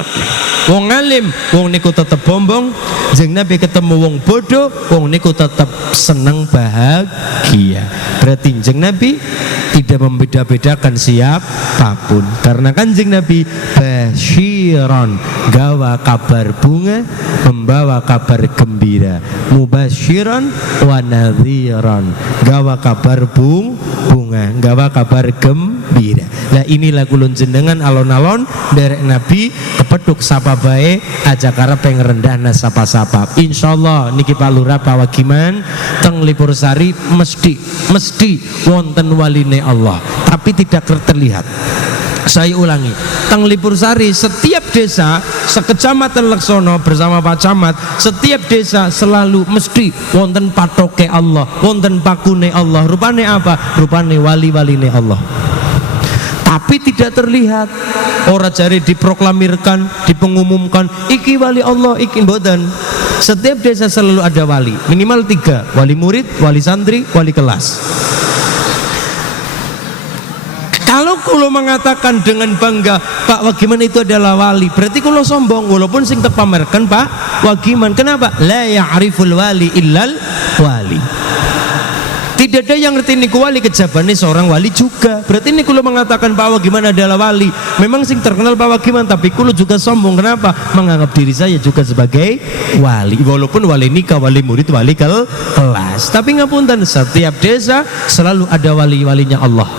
wong alim, wong niku tetep bombong. Kanjeng Nabi ketemu wong bodoh, wong niku tetep seneng bahagia. Berarti Kanjeng Nabi tidak membeda-bedakan siapapun, karena Kanjeng Nabi basyiron, gawa kabar bunga, membawa kabar gembira. Mubasyiron wa nadhiron, gawa kabar bunga, gawa kabar gembira. Lah inilah kulun jenengan alon-alon derek Nabi kepethuk sapa bae aja karepe ngrendahna sapa-sapa. Insyaallah niki Pak Lurah Pak Wagiman teng Lipursari mesti wonten waline Allah, tapi tidak terlihat. Saya ulangi, teng Lipursari setiap desa sekecamatan Leksono bersama Pak Camat, setiap desa selalu mesti wonten patoke Allah, wonten pakune Allah. Rupane apa? Rupane wali-waline Allah, tapi tidak terlihat. Ora jari diproklamirkan, dipengumumkan iki wali Allah, iki mboten. Setiap desa selalu ada wali, minimal 3, wali murid, wali santri, wali kelas. Kalau kulo mengatakan dengan bangga Pak Wagiman itu adalah wali, berarti kulo sombong, walaupun sing terpamerkan Pak Wagiman. Kenapa? La ya'riful wali illal wali. Tidak ada yang ngerti niku wali kejabane seorang wali juga. Berarti ini kulo mengatakan Pak Wagiman adalah wali. Memang sing terkenal Pak Wagiman, tapi kulo juga sombong. Kenapa? Menganggap diri saya juga sebagai wali, walaupun wali nikah, wali murid, wali kelas. Tapi ngapunten, setiap desa selalu ada wali-walinya Allah,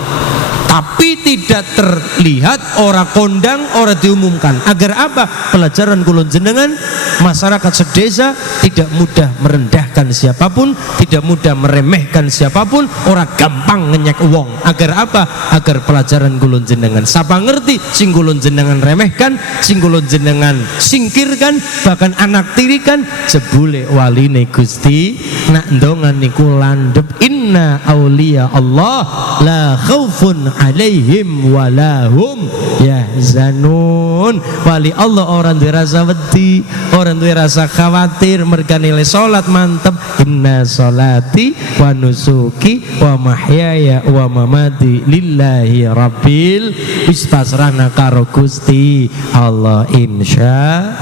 tapi tidak terlihat, ora kondang, ora diumumkan. Agar apa? Pelajaran kulon jenengan, masyarakat sedesa tidak mudah merendahkan siapapun, tidak mudah meremehkan siapapun, ora gampang ngenyek wong. Agar apa? Agar pelajaran kulon jenengan sapa ngerti, sing kulon jenengan remehkan, sing kulon jenengan singkirkan, bahkan anak tirikan, jebule waline Gusti nak ndongan niku landep. Inna auliya Allah la khaufun alaihim walahum yahzanun. Wali Allah orang duwe rasa wedi, orang duwe rasa khawatir, merga nilai salat mantep. Inna sholati wa nusuki wa mahyaya wa mamati lillahi rabbil, wis pasrahna karo Gusti Allah insya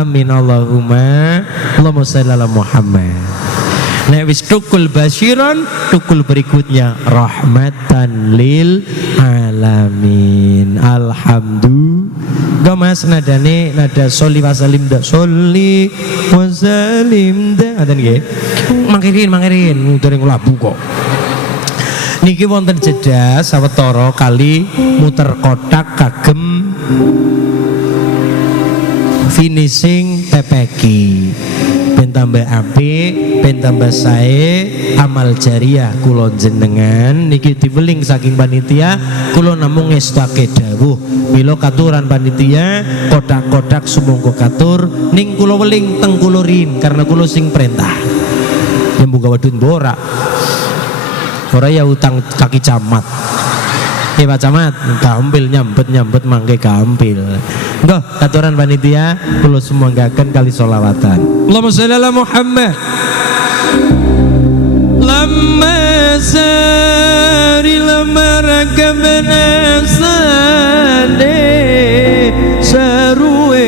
amin. Allahumma Allahumma sholli ala Muhammad. Nek wis tukul basyiron, tukul berikutnya rahmatan lil alamin. Alhamdulillah. Mas nadane nada sholli wasalim dak sholli wasalim dak ngaten nggih. Mangkirin muterin labu kok. Niki wonten jeda sawetara kali muter kotak kagem finishing TPQ. Ben tambah apik, ben tambah sae, amal jariah kula jenengan niki diweling saking panitia. Kula namung ngestake dawuh mila katuran panitia kotak-kotak sumangga katur ning kula weling teng kula rin, karena kula sing perintah. Ya muga wadun borak. Ora ya utang kaki camat. Pak Camat, gampil nyambet mangke gampil. Nggih, katuran panitia kula sumanggaken kali sholawatan. Allahumma sholli ala Muhammad. Lamma sari lamma rakabna sade saruwe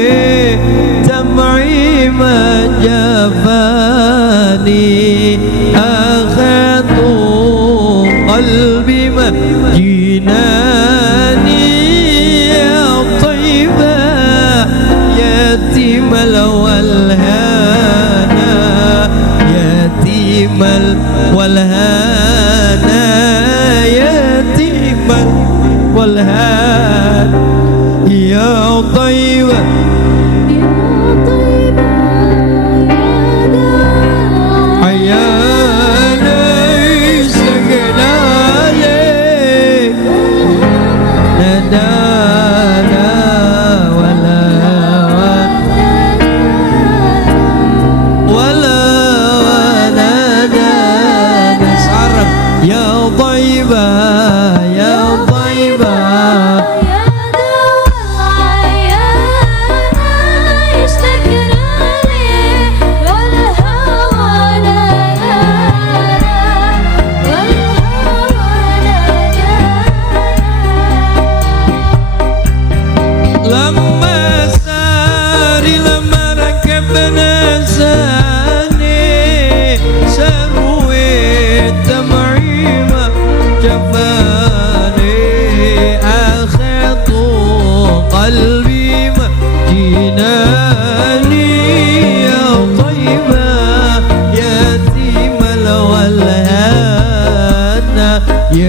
tam'i أخذت قلبي جناني يا طيبة يتيم الولهانا يتيم الولهانا يتيم الولهانا يا طيبة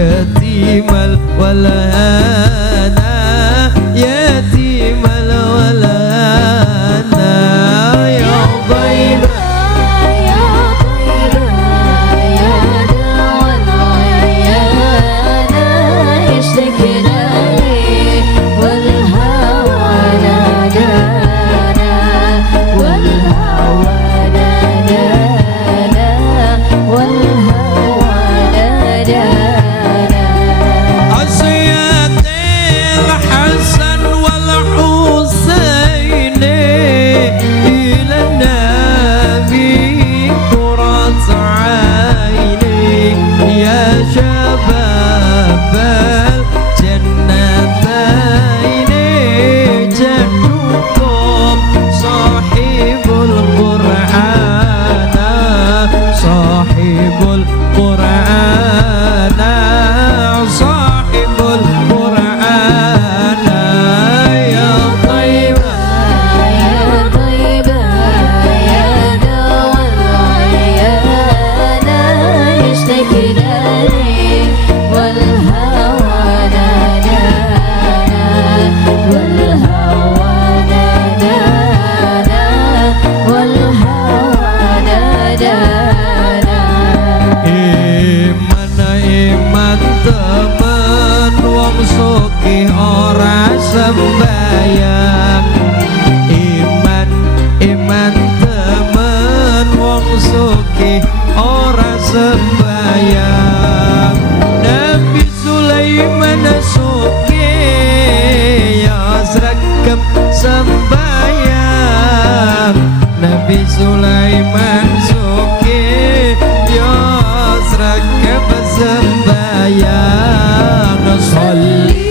يتيم الولهانا يتيم الولهانا يا طيبة يا طيبة يا دوا العيانا اشتكينا لي والهوى نادانا والهوى نادانا والهوى نادانا sembayang iman iman temen wong sugih ora sembayang Nabi Sulaiman sugih ya sregep sembayang Nabi Sulaiman sugih ya sregep sembayang sholli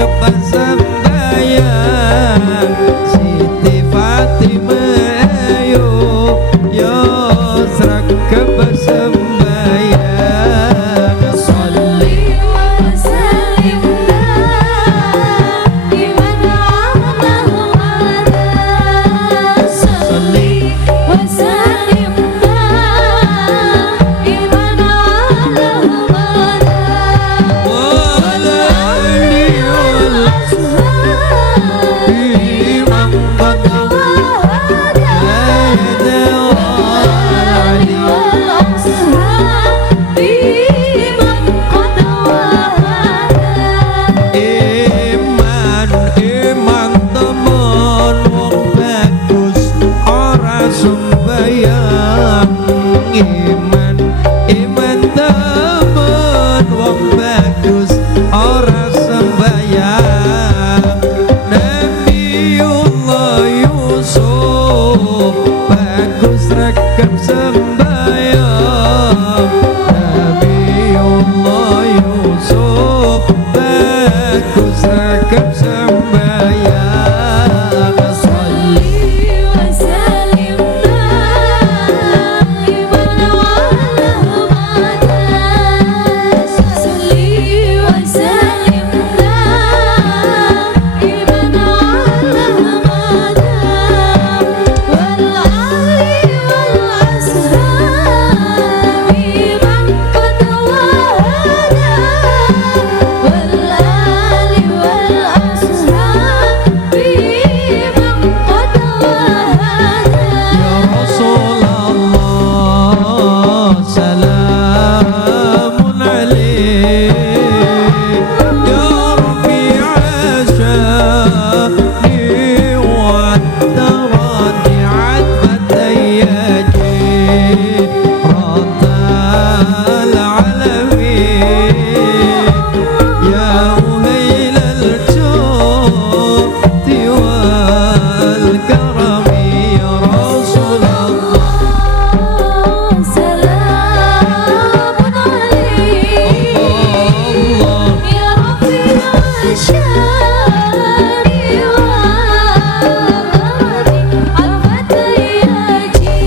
kepasembayang Siti Fatimah ayo yo serak kepasembayang Salli wa sallim daiman ala Muhammad Salli wa sallim daiman ala Muhammad wal ali wal ashabi man qad wahada wal ali wal ashabi man qad wahada Iman temen wong bagus ora sembayang Iman temen wong bagus ora sembayang Nabiullah Yusuf bagus rekam sembayang Nabiullah Yusuf bagus rekam sembayang Salli wa sallim daiman ala Muhammad Salli wa sallim daiman ala Muhammad wal ali wal ashabi man qad wahada wal ali wal ashabi man qad wahada Ya Rasulullah salamun alaik Ya Rafi'a sya'ni wa tarani atfatayyaji ratal alamin Ya uhailal judi wal karami Ya Rasulullah salamun alaik ya Rafi'a sya'ni wa tarani atfatayyaji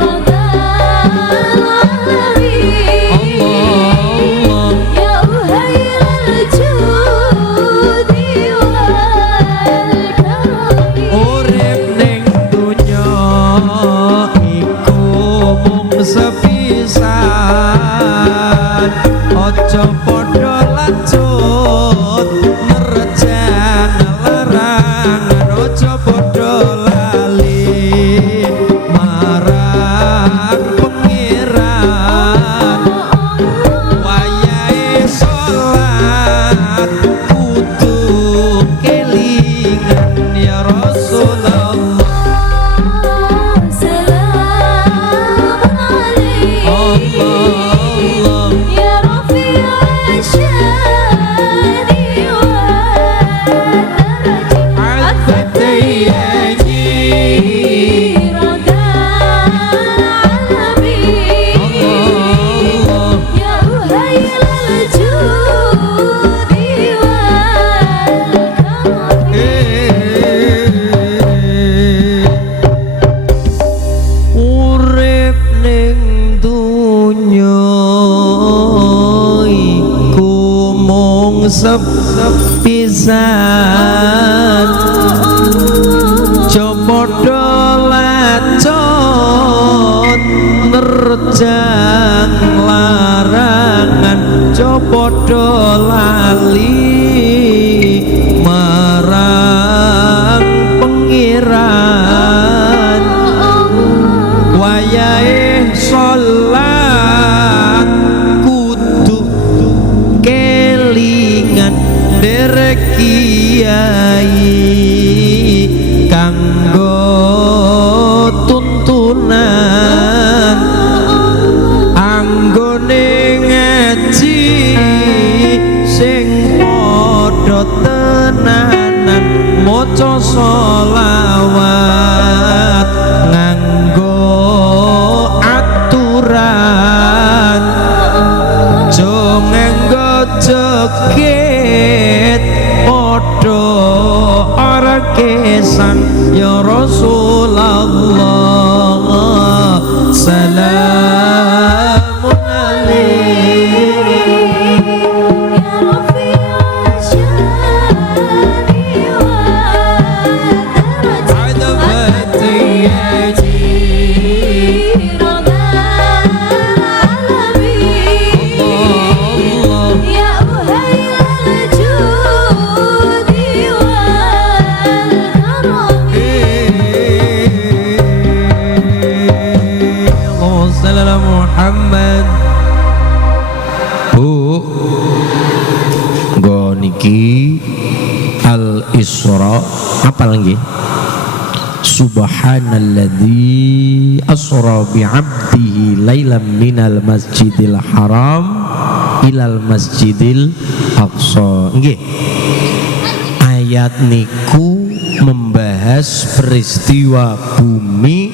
ratal alamin ya uhailal judi wal karami Urip ning dunya iku mung sepisan Aja padha lanjut nerjang larangan Aja padha lali marang pengiran Wayahe sholat kudu kelingan ya Rasulullah salamun alaik Allah ya Rafi'a sya'ni wa tarani atfatayyaji ratal alamin Allah ya uhailal judi wal karami Urip ning dunya iku mung sepisan Jopodo lacut nerjang larangan Jopodo lali marang pengiran Wayahe sholat kudu kelingan derek kiai kanggo tuntunan anggone ngaji sing padha tenanan maca sholawat nganggo aturan jo nganggo joget ya Rasulullah salamun alaik يا رفيع الشان والدرجات عذبت جير ذا العالمين يا أهيل الجود والكرم Allahumma shalli ala Muhammad. Bu, nggo niki Al-Isra apa lagi? Subhanalladzi asra bi 'abdihi lailan minal masjidil haram ilal masjidil aqsa. Nggih. Ayat niku membahas peristiwa bumi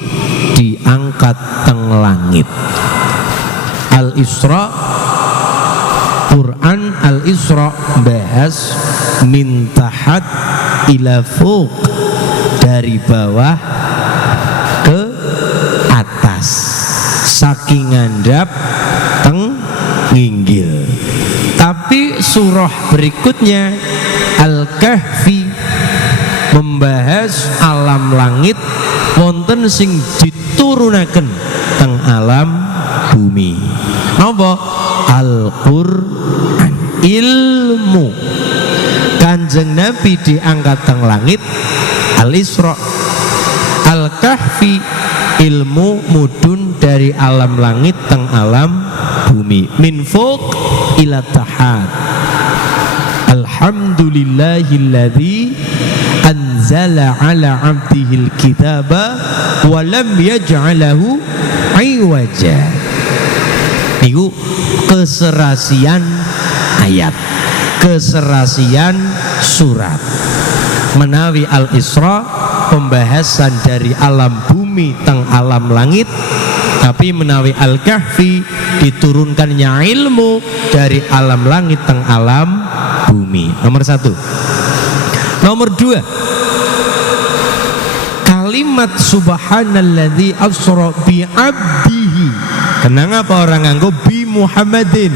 diangkat teng langit. Al-Isra Quran Al-Isra bahas min tahat ila fuq, dari bawah ke atas, saking ngandap teng nginggil. Tapi surah berikutnya Al-Kahfi membahas alam langit wonten sing diturunaken teng alam bumi. Napa? Al-Qur'an, ilmu. Kanjeng Nabi diangkat teng langit, Al-Isra. Al-Kahfi, ilmu mudun dari alam langit teng alam bumi. Min fuq ila tahat. Alhamdulillahilladzi anzala ala abdihil kitaba wa lam yaj'alahu iwaja. Niku keserasian ayat, keserasian surat. Menawi Al-Isra pembahasan dari alam bumi teng alam langit, tapi menawi Al-Kahfi diturunkannya ilmu dari alam langit teng alam bumi. Nomor satu. Nomor dua, kalimat subhanalladzi asra bi 'abdihi. Kenapa orang nganggo bi Muhammadin?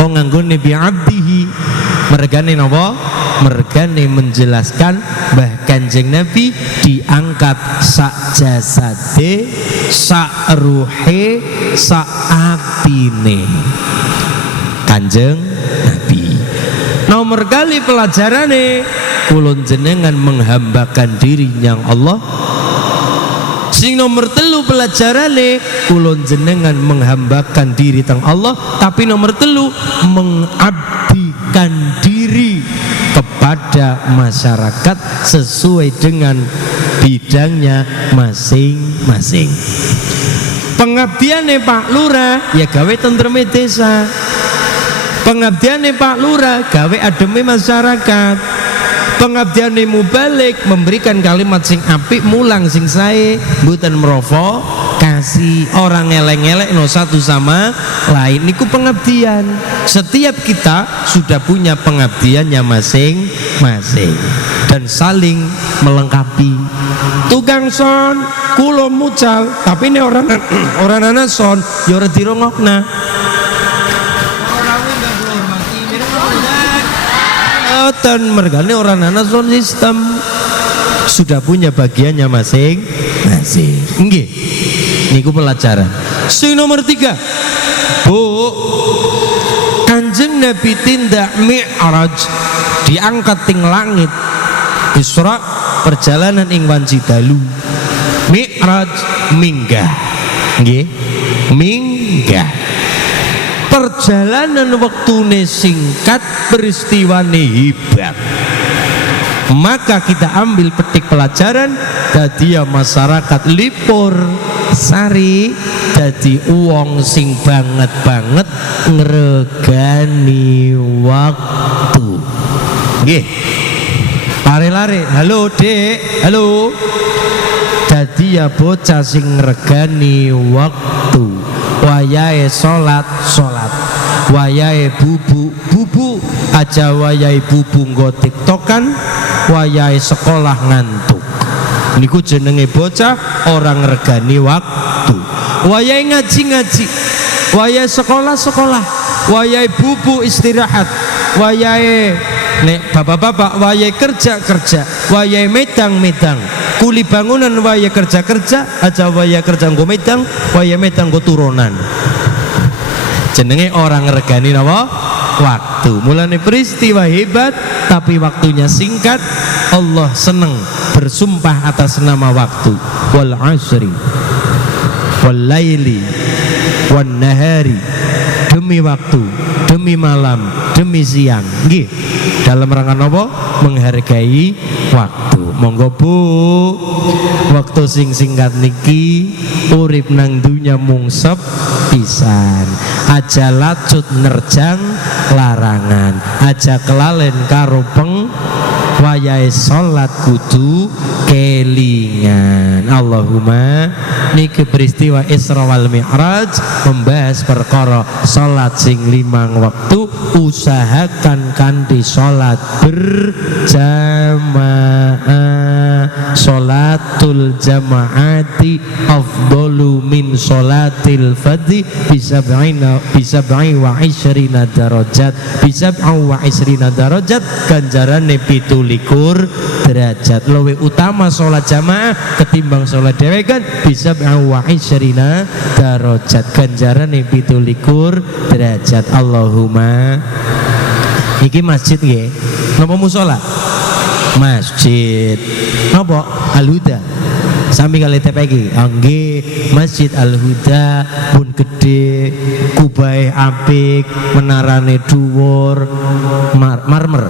Kok nganggo bi 'abdihi? Mergane napa? Mergane menjelaskan bahwa Kanjeng Nabi diangkat sak jasade, sak ruhe, sak atine Kanjeng Nabi. Nomor kali pelajarane kulon jenengan menghambakan diri yang Allah. Sing nomor telu pelajarane kulon jenengan menghambakan diri teng Allah, tapi nomor telu mengabdikan diri kepada masyarakat sesuai dengan bidangnya masing-masing. Pengabdiane Pak Lurah ya gawe tentreme desa. Pengabdiane Pak Lurah gawe ademe masyarakat. Pengabdiane mubalik memberikan kalimat sing apik, mulang sing sae, mboten merofo, kasih orang ngelek-ngelek no satu sama lain. Niku pengabdian. Setiap kita sudah punya pengabdiannya masing-masing dan saling melengkapi. Tukang son kulo mucal, tapi ini orang anak son ya ora dirongokna. Dan mergane orang anak sound system sudah punya bagiannya masing-masing. Nggih. Niku pelajaran. Sing nomor 3. Bu, Kanjeng Nabi tindak Mi'raj, diangkat ting langit. Isra perjalanan ing wanci dalu. Mi'raj minggah. Nggih. Minggah. Perjalanan waktune singkat, peristiwane hebat. Maka kita ambil petik pelajaran, dadi ya masyarakat lipur sari, dadi uang sing banget ngregani waktu. Nggih. Lare-lare, halo Dek, halo. Dadi ya bocah sing ngregani waktu. Wayahe salat, wayahe bubu, aja wayahe bubu nggo tiktokan, wayahe sekolah ngantuk. Niku jenenge bocah orang regani waktu. Wayahe ngaji-ngaji, wayahe sekolah-sekolah, wayahe bubu istirahat, wayahe nek bapak-bapak wayahe kerja-kerja, wayahe medang-medang. Kuli bangunan wayahe kerja-kerja, aja wayahe kerja nggo medang, wayahe medang nggo turunan. Jenenge orang regani napa? Waktu. Mulane peristiwa hebat tapi waktunya singkat. Allah seneng bersumpah atas nama waktu. Wal asri wal laili wan nahari, demi waktu, demi malam, demi siang. Nggih. Dalam rangka napa? Menghargai waktu. Monggo Bu, waktu sing singkat niki urip nang dunya mung pisan. Aja lacut nerjang larangan, aja kelalen karo wayahe salat kudu kelingan. Allahumma, niki peristiwa Isra wal Mi'raj membahas perkara salat sing 5 waktu. Usahakan kanthi salat berjamaah. Salatul jamaati afdalu min salatil fadhi bisab'i wa ishrina darajat. Bisab'i wa ishrina darajat, ganjarane 17 derajat. Luwih utama salat jamaah ketimbang salat dhewe kan bisab'i wa ishrina darajat, ganjarane 17 derajat. Allahumma, iki masjid nggih napa musala? Masjid napa? Al-Huda. Sami kali TPG nggih, Masjid Al-Huda pun gede, kubahe apik, menarane dhuwur, marmer.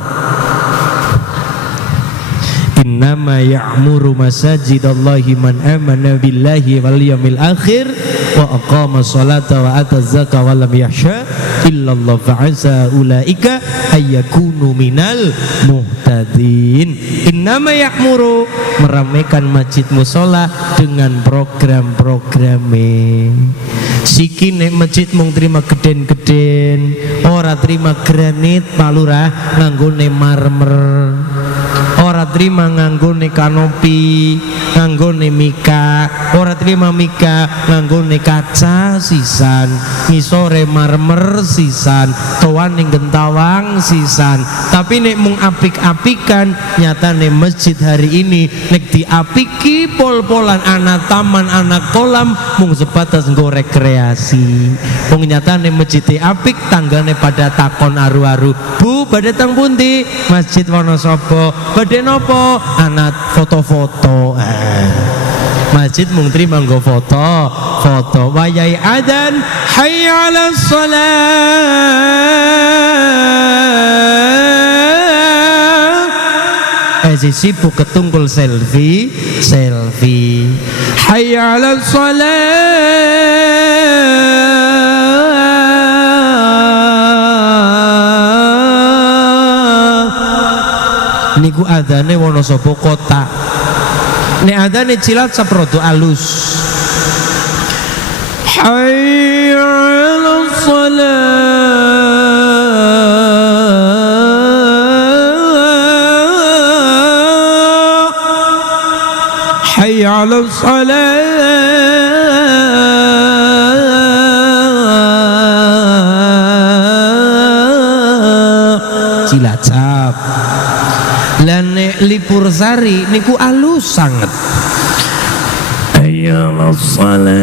Innama ya'muru masajidallahi man amana billahi wal yawmil akhir wa aqama sholata wa ata zakata wa lam yakhsha illallah fa'asa ulaika ayyakunu minal muhtadin. Innama ya'muru, meramaikan masjid musola dengan program-programnya. Siki nek masjid mung terima geden-geden, ora terima granit Pak Lurah, nganggone marmer. Ora terima nganggone kanopi, nganggone mika, ora terima mika nganggone kaca sisan, ngisore marmer sisan, towaning gentawang sisan. Tapi nek mung apik-apikan, nyatane masjid hari ini nek diapiki pol-polan anak taman, anak kolam, mung sebatas nggo rekreasi. Wong nyatane masjid apik, tanggane pada takon aru-aru, Bu, badhe teng pundi? Masjid Wonosobo. Badhe nopo? Anak foto-foto. Masjid mung trima nggo foto. Wayahe adzan, hayya 'alas shalah. Sibuk ketungkul selfie. Hayya 'alas shalah. Niku adane Wonosobo kota. Nek adane Cilacap rada alus. Hayya 'alas shalah. Hayya 'alas shalah. Cilacap. Lan nek Lipur Sari niku alus sanget. Ayyalus shalah.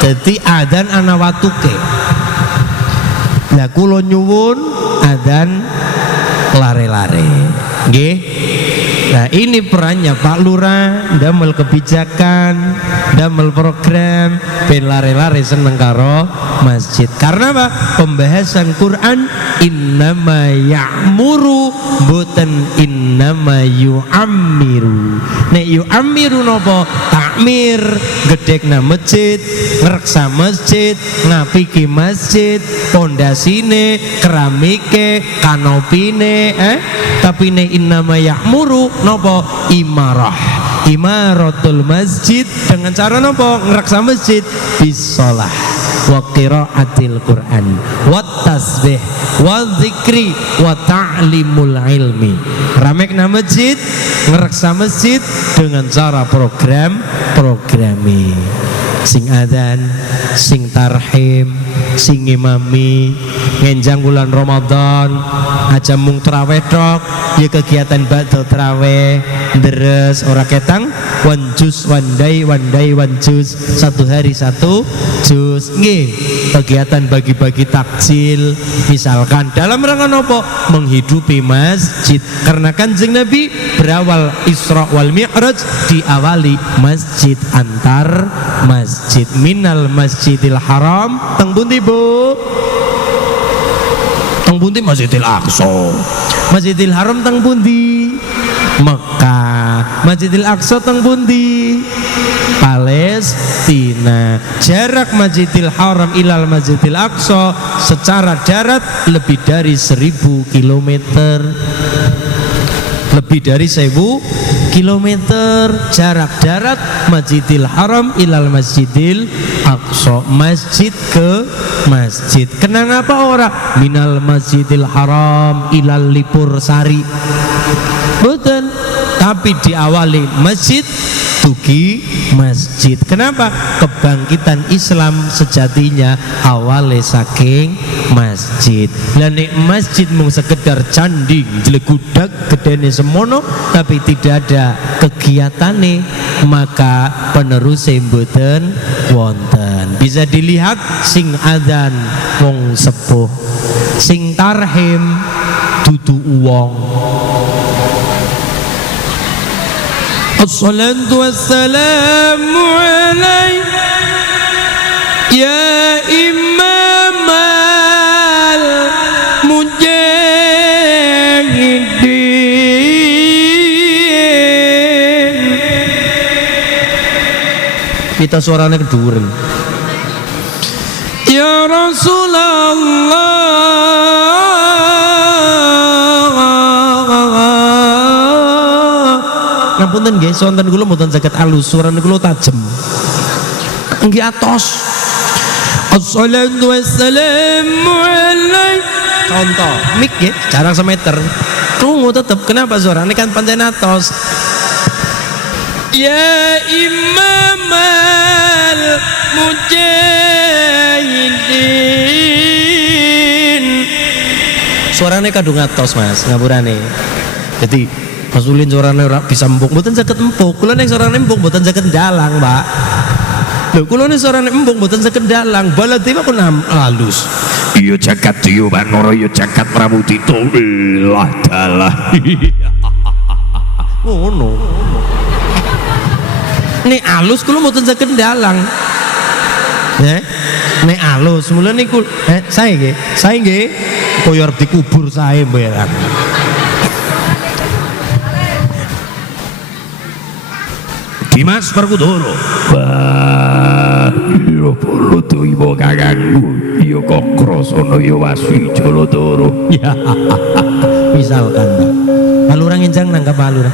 Dadi adzan ana watuke. Lah kula nyuwun adzan lare-lare. Nggih. Nah ini perannya Pak Lurah, damel kebijakan, damel program, ben lare-lare seneng karo masjid. Karena apa? Pembahasan Quran innama ya'muru boten innama yu'ammiru. Nek yu'ammiru nopo? Takmir, gedekna masjid, ngreksa masjid, ngapiki masjid, pondasine, keramike, kanopine, tapi nek innama ya'muru nopo? Imarah, imaratul masjid, dengan cara nopo? Ngreksa masjid bisolah. wa qiraatil Quran wa tasbih wa dzikri wa ta'limul ilmi. Ramekna masjid, ngereksa masjid dengan cara programi sing adzan, sing tarhim, sing imami, ngenjang bulan Ramadan aja mung traweh tok, ya kegiatan ba'da traweh, deres ora ketang one juz one day one juz, satu hari satu juz. Nggih, kegiatan bagi-bagi takjil misalkan dalam rangka nopo menghidupi masjid, karena Kanjeng Nabi berawal Isra wal Mi'raj diawali masjid antar masjid, minal masjidil haram teng pundi Bu? Teng pundi Masjidil Aqsa. Masjidil Haram teng pundi? Mekah. Masjidil Aqsa teng pundi? Palestina. Jarak Masjidil Haram ilal Masjidil Aqsa secara darat lebih dari 1000 km. Lebih dari 1000 kilometer jarak darat Masjidil Haram ilal Masjidil Aqsa, masjid ke masjid. Kenang apa ora? Minal Masjidil Haram ilal Lipur Sari. Betul. Tapi diawali masjid tugi masjid. Kenapa? Kebangkitan Islam sejatinya awalnya saking masjid. Lah nek masjid mung sekedar candi jlegudak gedene semono tapi tidak ada kegiatane, maka peneruse mboten wonten. Bisa dilihat sing adzan wong sepuh, sing tarhim dudu wong. Assalatu wassalamu alaika ya imamal mujahidin. Kita suaranya keduren. Ya Rasulullah, ngapunten nggih, sonten kula mboten saged alus, suarane kula tajem. Nggih atos. Assalatu wassalamu alaika. Contoh, mik nggih, jarang semeter. Krungu tetep, kenapa suarane kan pancen atos. Ya imamal mujahidin. Suarane kadung atos Mas, ngapurane. Jadi Mas Ulin suarane ora bisa empuk, mboten saged empuk. Kula nek suarane empuk mboten saged ndalang, Pak. Lho kula nek suarane empuk mboten saged ndalang. Balade kok halus. Iya jagat Dewa Wanara, iya jagat Pramudita. Lah dalah. Ngono. Nek alus kula mboten saged ndalang. Nek alus mula niku sae nggih kaya arep dikubur sae mberak. Dimas Perkudoro. Wah, iya poloto ibu kakakku, iya kok krosono iya waswi Jolodoro. Ya, misalkan Pak, Palura ngenjang nangkap Palura.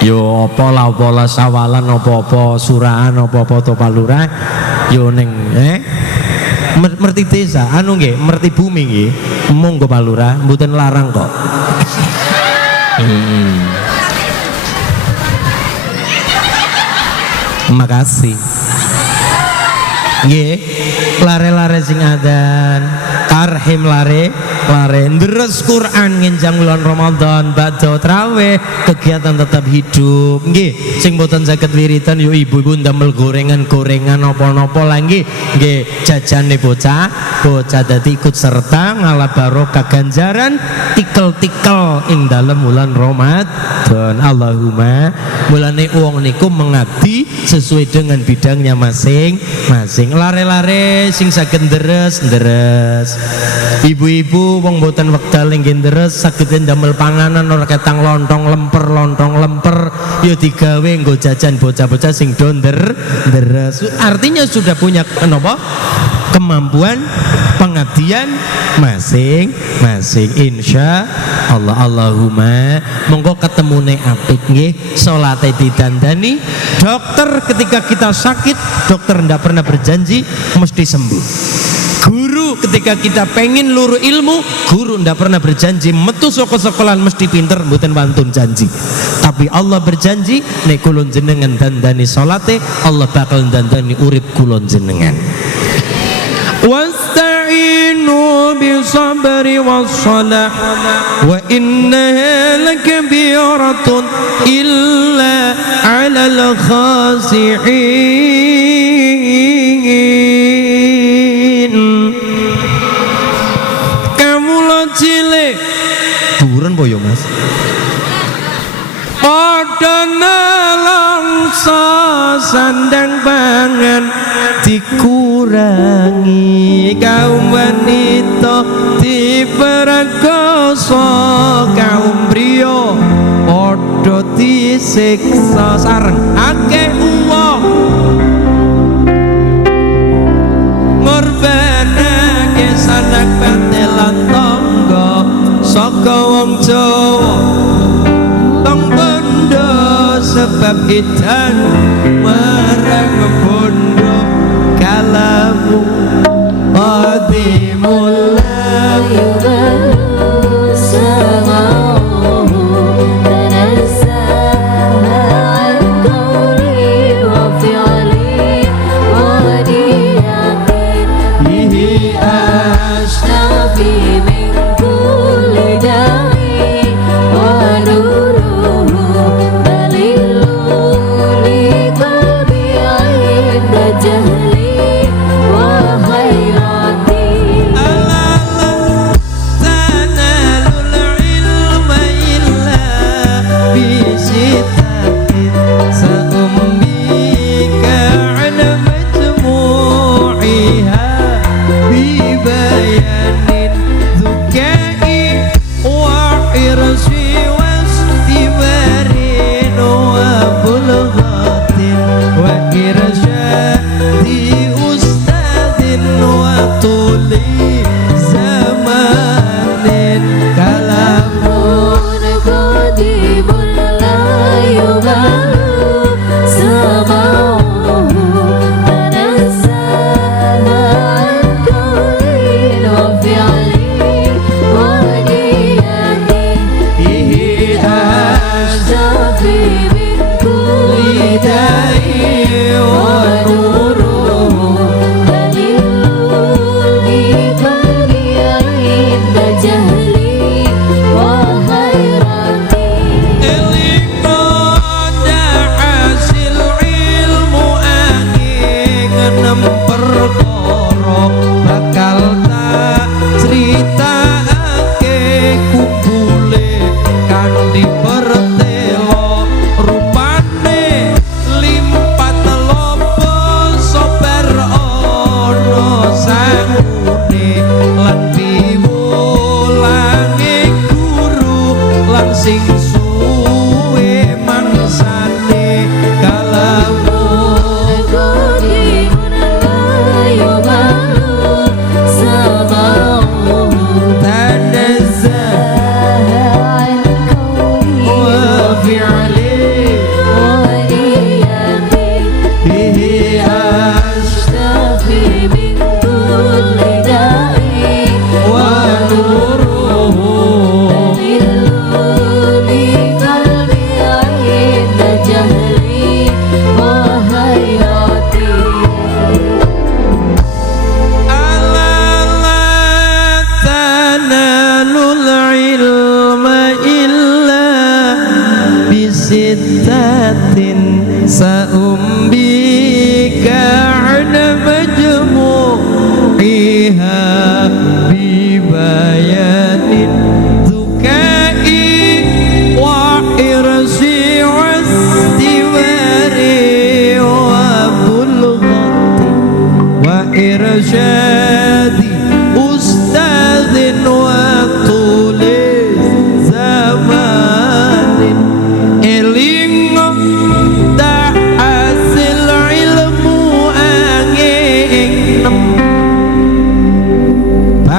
Yo apa sawalan apa suraan apa to Palura. Yo ning merti desa, anu nggih, merti bumi nggih. Monggo Palura, mboten larang kok. Makasih. Nggih, lare-lare sing adzan, tarhim lare ndres Quran ngenjang bulan Ramadan, ba'da traweh, kegiatan tetap hidup. Nggih, sing mboten saged wiritan yo ibu-ibu ndamel gorengan-gorengan napa-napa lah nggih. Nggih, jajane bocah dadi ikut serta ngala barokah ganjaran tikel-tikel ing dalem bulan Ramadan. Allahumma mulane wong niku mengabdi sesuai dengan bidangnya masing-masing. Lare-lare sing saged nderes. Ibu-ibu wong mboten wekdal nggih nderes saged ndamel panganan ora ketang lontong lemper ya digawe nggo jajan bocah-bocah sing do nderes. Artinya sudah punya kemampuan pengabdian masing-masing insya Allah. Allahumma monggo ketemune apik nggih, salate didandani. Dokter ketika kita sakit, dokter ndak pernah berjanji mesti sembuh. Guru ketika kita pengen luru ilmu, guru ndak pernah berjanji metu saka sekolahan mesti pinter, mboten wantun janji. Tapi Allah berjanji nek kula jenengan dandani salate, Allah bakal dandani urip kula jenengan. Wasta'inu bisabri wassalah wa innaha lakabiratun illa 'alal khasi'in. Kamu lo cilik duren po yo Mas, padha nelongso sandang pangan dikurangi, kaum wanita diperkosa, kaum pria padha disiksa. Sareng akeh wong ngorbanake sanak pantelan tangga saka wong Jawa tong bondo sebab edan marang bondo kalamu qadimul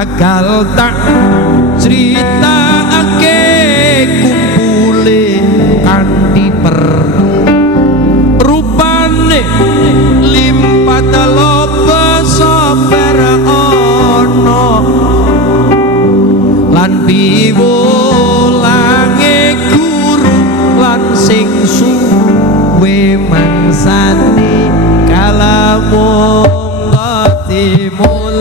bakal tak critakake kumpule kanthi per rupane limpat loba sabar ana lan piwulange guru lan sing suwe mangsane kalamu qatimul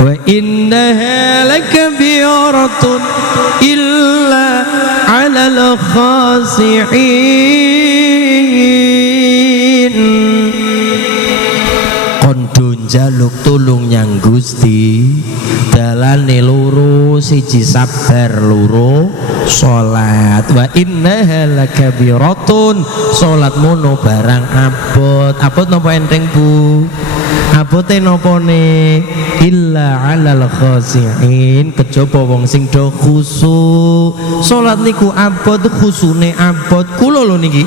wa innaha lakabiratun illa 'alal khasi'in kondo njaluk tulung nyang Gusti dalane loro siji sabar loro salat wa innaha lakabiratun salat mono barang abot napa enteng Bu abote nopone illa 'alal khasi'in kejaba wong sing do khusyuk salat niku abot khusune abot kula lho niki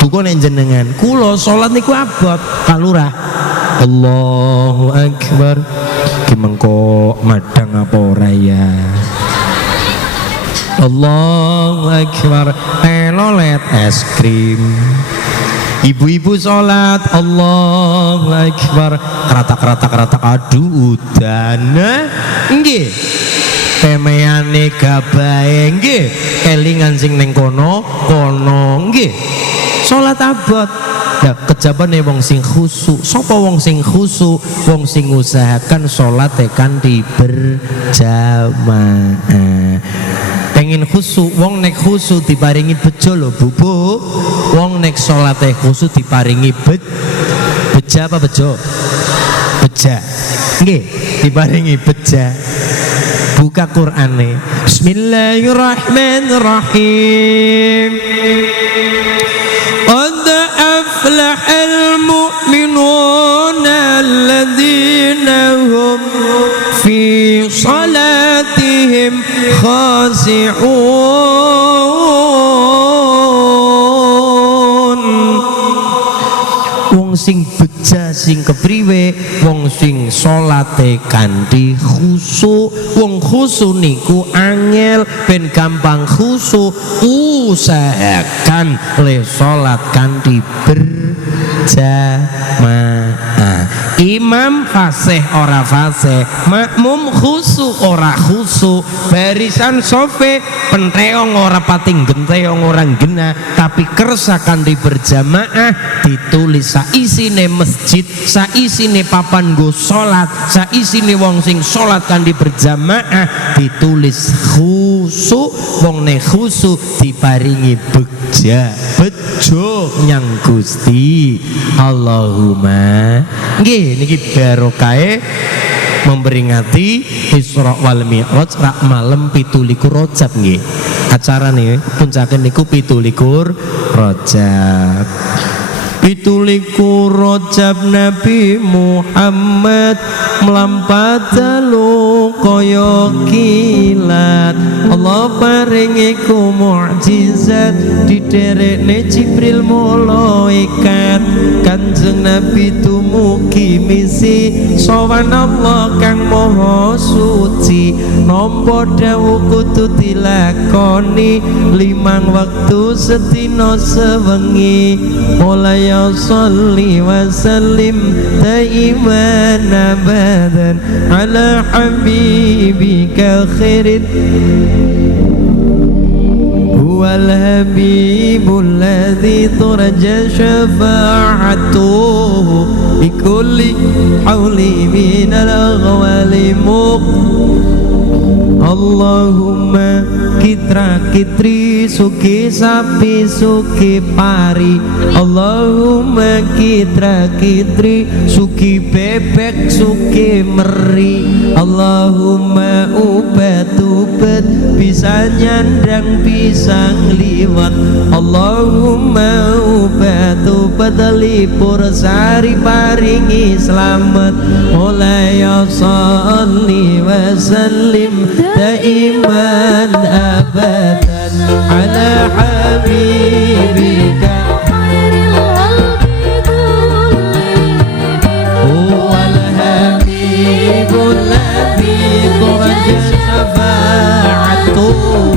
duka nek jenengan kula salat niku abot Pak Lurah Allahu akbar ki mengko madang apa ora ya Allahu akbar telolet es krim ibu-ibu sholat Allahu akbar kerata aduh udan nggih pemeane gabae nggih kelingan sing ning kono nggih sholat abot ya kejabane wong sing khusyuk sapa wong sing khusyuk wong sing ngusahakan salate kanthi berjamaah pengen khusyuk wong nek khusyuk diparingi bejo lho Bu wong nek salate khusyuk diparingi beja apa bejo beja nggih diparingi beja buka Qur'ane Bismillahirrahmanirrahim qad aflahal mu'minuna alladzina hum fi salatihim khasi'un wong sing beja sing kepriwe wong sing salate kanthi khusyuk wong khusyuk niku angel ben gampang khusyuk usahakan le salat kanthi berjamaah imam fasih ora fasih makmum khusyuk ora khusyuk barisan sofe penteong ora pating genteong orang genah tapi kersa kanthi berjamaah ditulis saisine masjid saisine papan nggo salat saisine wong sing salat kanthi berjamaah ditulis khusyuk wong nek khusyuk diparingi bejo nyang Gusti Allahumma nggih niki barokahe memperingati Isra wal Mi'raj rak malam 17 Rajab nggih. Acarane puncake niku 17 Rajab. 17 Rajab Nabi Muhammad mlampat dalu kaya kilat. Allah paringi ku mukjizat didherekne Jibril malaikat. Kanjeng Nabi tumugi misi sowan Allah kang maha suci. Nampa dawuh kudu dilakoni 5 wektu sedina sewengi. Mulai sholli wa sallim daiman abadan ala habibika khairid huwal habibul ladzi turja syafa'atuhu bikulli hawli minal ghawali Allahumma kitra kitri suki sapi suki pari. Allahumma kitra kitri suki bebek suki meri. Allahumma ubat bisa nyandang bisa ngliwat. Allahumma ubat lipur sari paringi selamat. Mulai sholli wa sallim daiman abadan ala habibika huwal habibul ladzi turja syafa'atuhu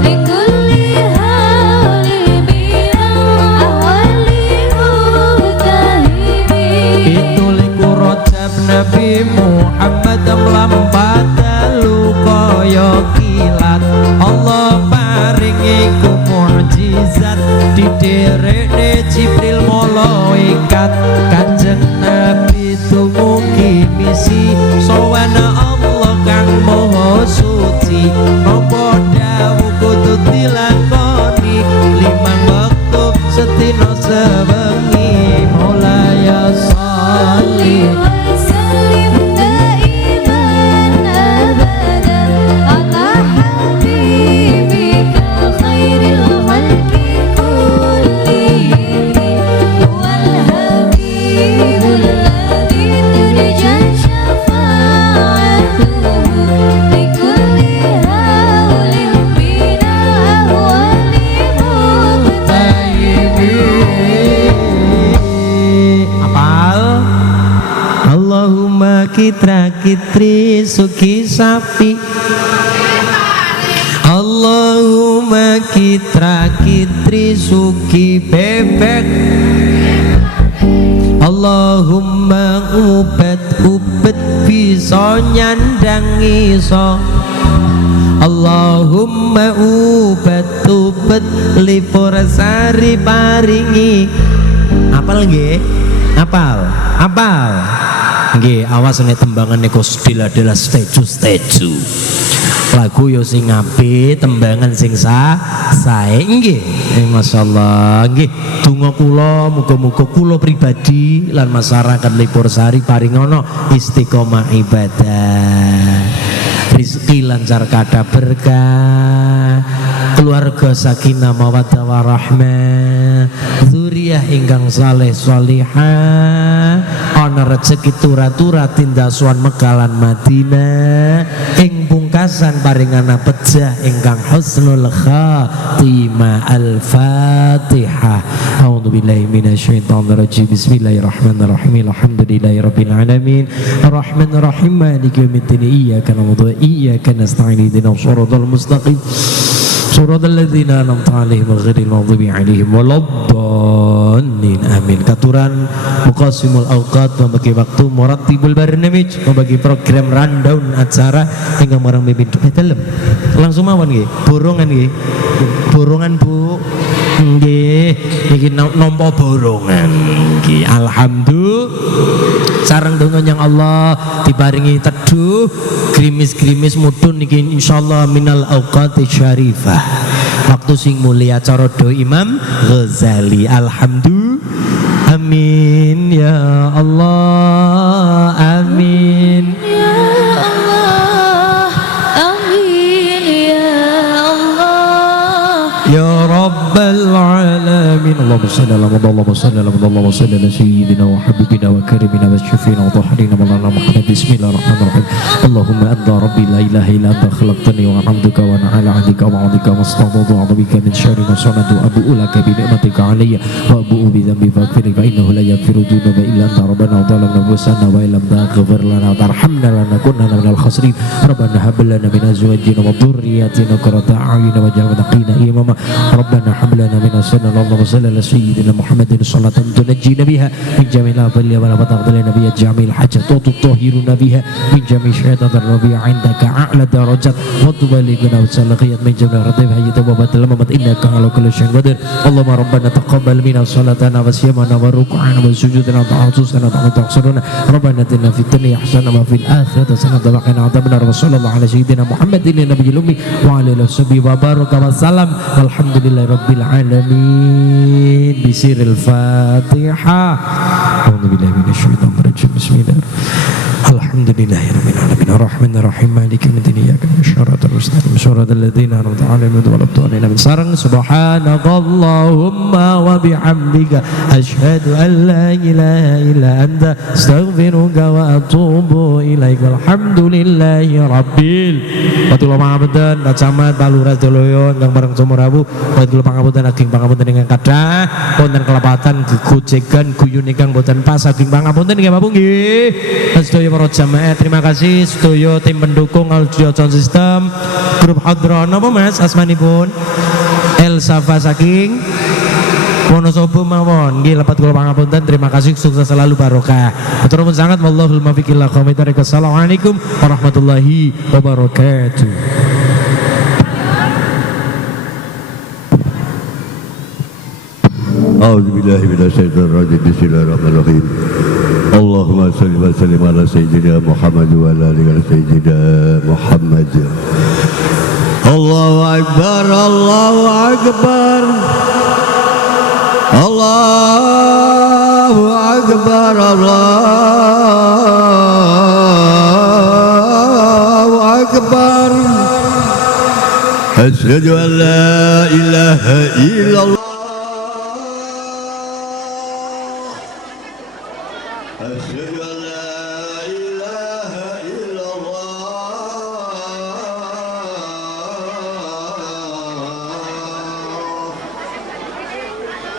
likulli hali minal ahwali mutahibi. itu liku Rajab Nabi Muhammad melampat dalu kaya kilat. Allah paringi ku mukjizat didherekne Jibril malaikat. Kanjeng Nabi tumugi misi sowan Allah kang maha suci. Napa dawuh kudu dilakoni 5 wektu sedina sewengi. Mulai sholli wa sallim daiman abadan ala habibika khairil khalqi kullihim huwal habibul ladzi turja syafa'atuhu likulli hawlin minal ahwali mutahibi. Apal Allahumma kitra kitri suki sapi. Allahumma kitra kitri suki bebek. Allahumma ubat bisa nyandang iso. Allahumma ubat lipur sari paringi. Apal nggih? Apal nggih, awas nek tembangane kosdil adalah steju lagu yo sing apik, tembangan sing sae nggih. Masyaallah nggih, donga kula muga-muga kula pribadi lan masyarakat Lipur Sari paringono istiqomah ibadah, rezeki lancar kada berkah, keluarga sakinah mawaddah warahmah, zuriyah ingkang saleh salihah, ana rezeki tura-tura tindasuan Mekalan Madinah, ing pungkasan paringana pejah ingkang husnul khatimah. Al-Fatihah. A'udzubillahi minasyaitonir rajim. Bismillahirrahmanirrahim. Alhamdulillahirabbil alamin. Arrahmanir rahim. Maliki yaumiddin. Iyyaka na'budu wa iyyaka nasta'in. Ihdinas shiratal mustaqim. Suratul ladzina an'amta 'alaihim ghairil maghdubi 'alaihim waladdallin. Amin. Katuran muqasimul awqat, membagi waktu, murattibul barnamij, membagi program rundown acara hingga marang mimpin dalam. Langsung mawon nggih. Borongan nggih. Borongan Bu. Nggih, iki nampa borongan nggih. Alhamdulillah. Sareng donga yang Allah diparingi teduh grimis-grimis mudhun niki insyaallah minal auqati syarifah. Waktu sing mulia cara do Imam Ghazali. Alhamdulillah. Amin ya Allah. Amin. rabbal alamin. Allahumma shalli ala Muhammad, Allahumma shalli ala Muhammad, Allahumma shalli ala sayyidina wa habibina wa karimina wa syafina wa dhahrina maulana Muhammad. Bismillahirrahmanirrahim. Allahumma anta rabbi la ilaha illa anta khalaqtani wa hamduka wa ana ala ahdika wa wa'dika wa astaghfiruka bika min syarri ma sanatu abu'u laka bi ni'matika alayya wa abu'u bi dhanbi faghfir fa innahu la yaghfiru dhunuba illa anta rabbana wa zalamna anfusana wa illam taghfir lana wa tarhamna lanakunanna minal khasirin. Rabbana hab lana min azwajina wa dhurriyyatina qurrata a'yun waj'alna muttaqina imama. Rabbana hab lana min azwajina Allahumma salli ala sayyidina Muhammadin salatan tunajjina biha min jami'il afali wa la taqdilna biha jami'il hajat wa tutahhiruna biha min jami'i syaitanir rabi'a 'indaka a'la darajat wa tuballighuna salaqiyat min jami'i radhif hayyat wa badal mamat innaka ala kulli syai'in qadir. Allahumma rabbana taqabbal minna salatana wa siyamana wa ruku'ana wa sujudana wa ta'atusana wa taqsuruna. Rabbana atina fid dunya hasanah wa fil akhirati hasanah wa qina adzabannar. Wassallallahu ala sayyidina Muhammadin nabiyil ummi wa ala alihi washabihi wa baraka wa salam. Walhamdulillahi rabbil alamin. Bisiril Fatihah. A'udzubillahi minasyaitonir rajim. Bismillah. Alhamdulillahirabbil alamin arrahmanir rahim maliki yaumiddin iyyaka na'budu wa iyyaka nasta'in shiratal ladzina an'amta 'alaihim ghairil maghdubi 'alaihim sarang subhanakallahumma wa bihamdika asyhadu an la ilaha illa anta astaghfiruka wa atubu ilaik. Alhamdulillahi rabbil Watul pangapunten Pak Camat, Pak Lurah Doloyo ingkang bareng sumurawu. Watul pangapunten ageng pangapunten ingkang kathah wonten kelepatan gegojegan guyon ingkang boten pas ageng pangapunten nggih Bapak nggih. Sedaya para jamaah terima kasih sedaya tim pendukung audio sound system grup Hadron apa Mas asmanipun El Safa saking Wonosobo mawon nggih lepat kula pangapunten terima kasih sukses selalu barokah. Matur nuwun sangat wallahul muwaffiq ila aqwamit thoriq. Assalamualaikum warahmatullahi wabarakatuh. A'udzubillahi minasyaitonir rajim. Bismillahirrahmanirrahim. Allahumma shalli wa sallim ala sayyidina Muhammad wa ala ali sayyidina Muhammad. Allahu akbar, Allahu akbar. Allahu akbar, Allahu akbar. Asyhadu an la ilaha illallah. Asyhadu an la ilaha illallah.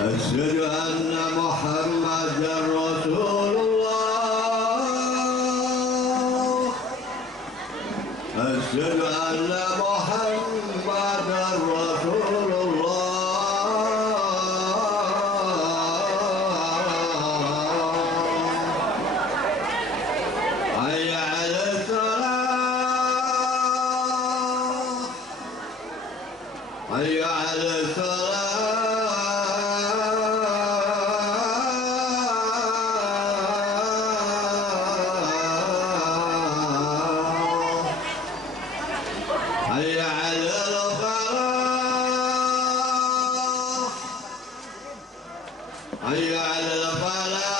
Asyhadu anna Muhammadar Rasulullah. Asyhadu anna Muhammadar Rasulullah. Hayya 'alas salah. Hayya 'alas salah. Hayya 'alal falah. Hayya 'alal falah.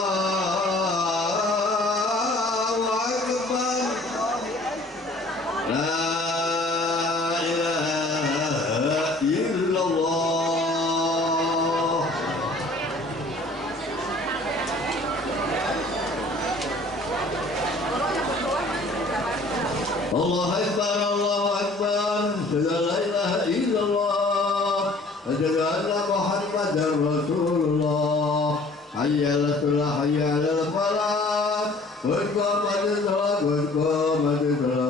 Allahu akbar, Allahu akbar. La ilaha illallah. Allahu akbar, Allahu akbar. La ilaha illallah. Asyhadu anna Muhammadar Rasulullah. Hayya 'alas salah, hayya 'alal falah. Qad qamatis salah, qad qamatis salah.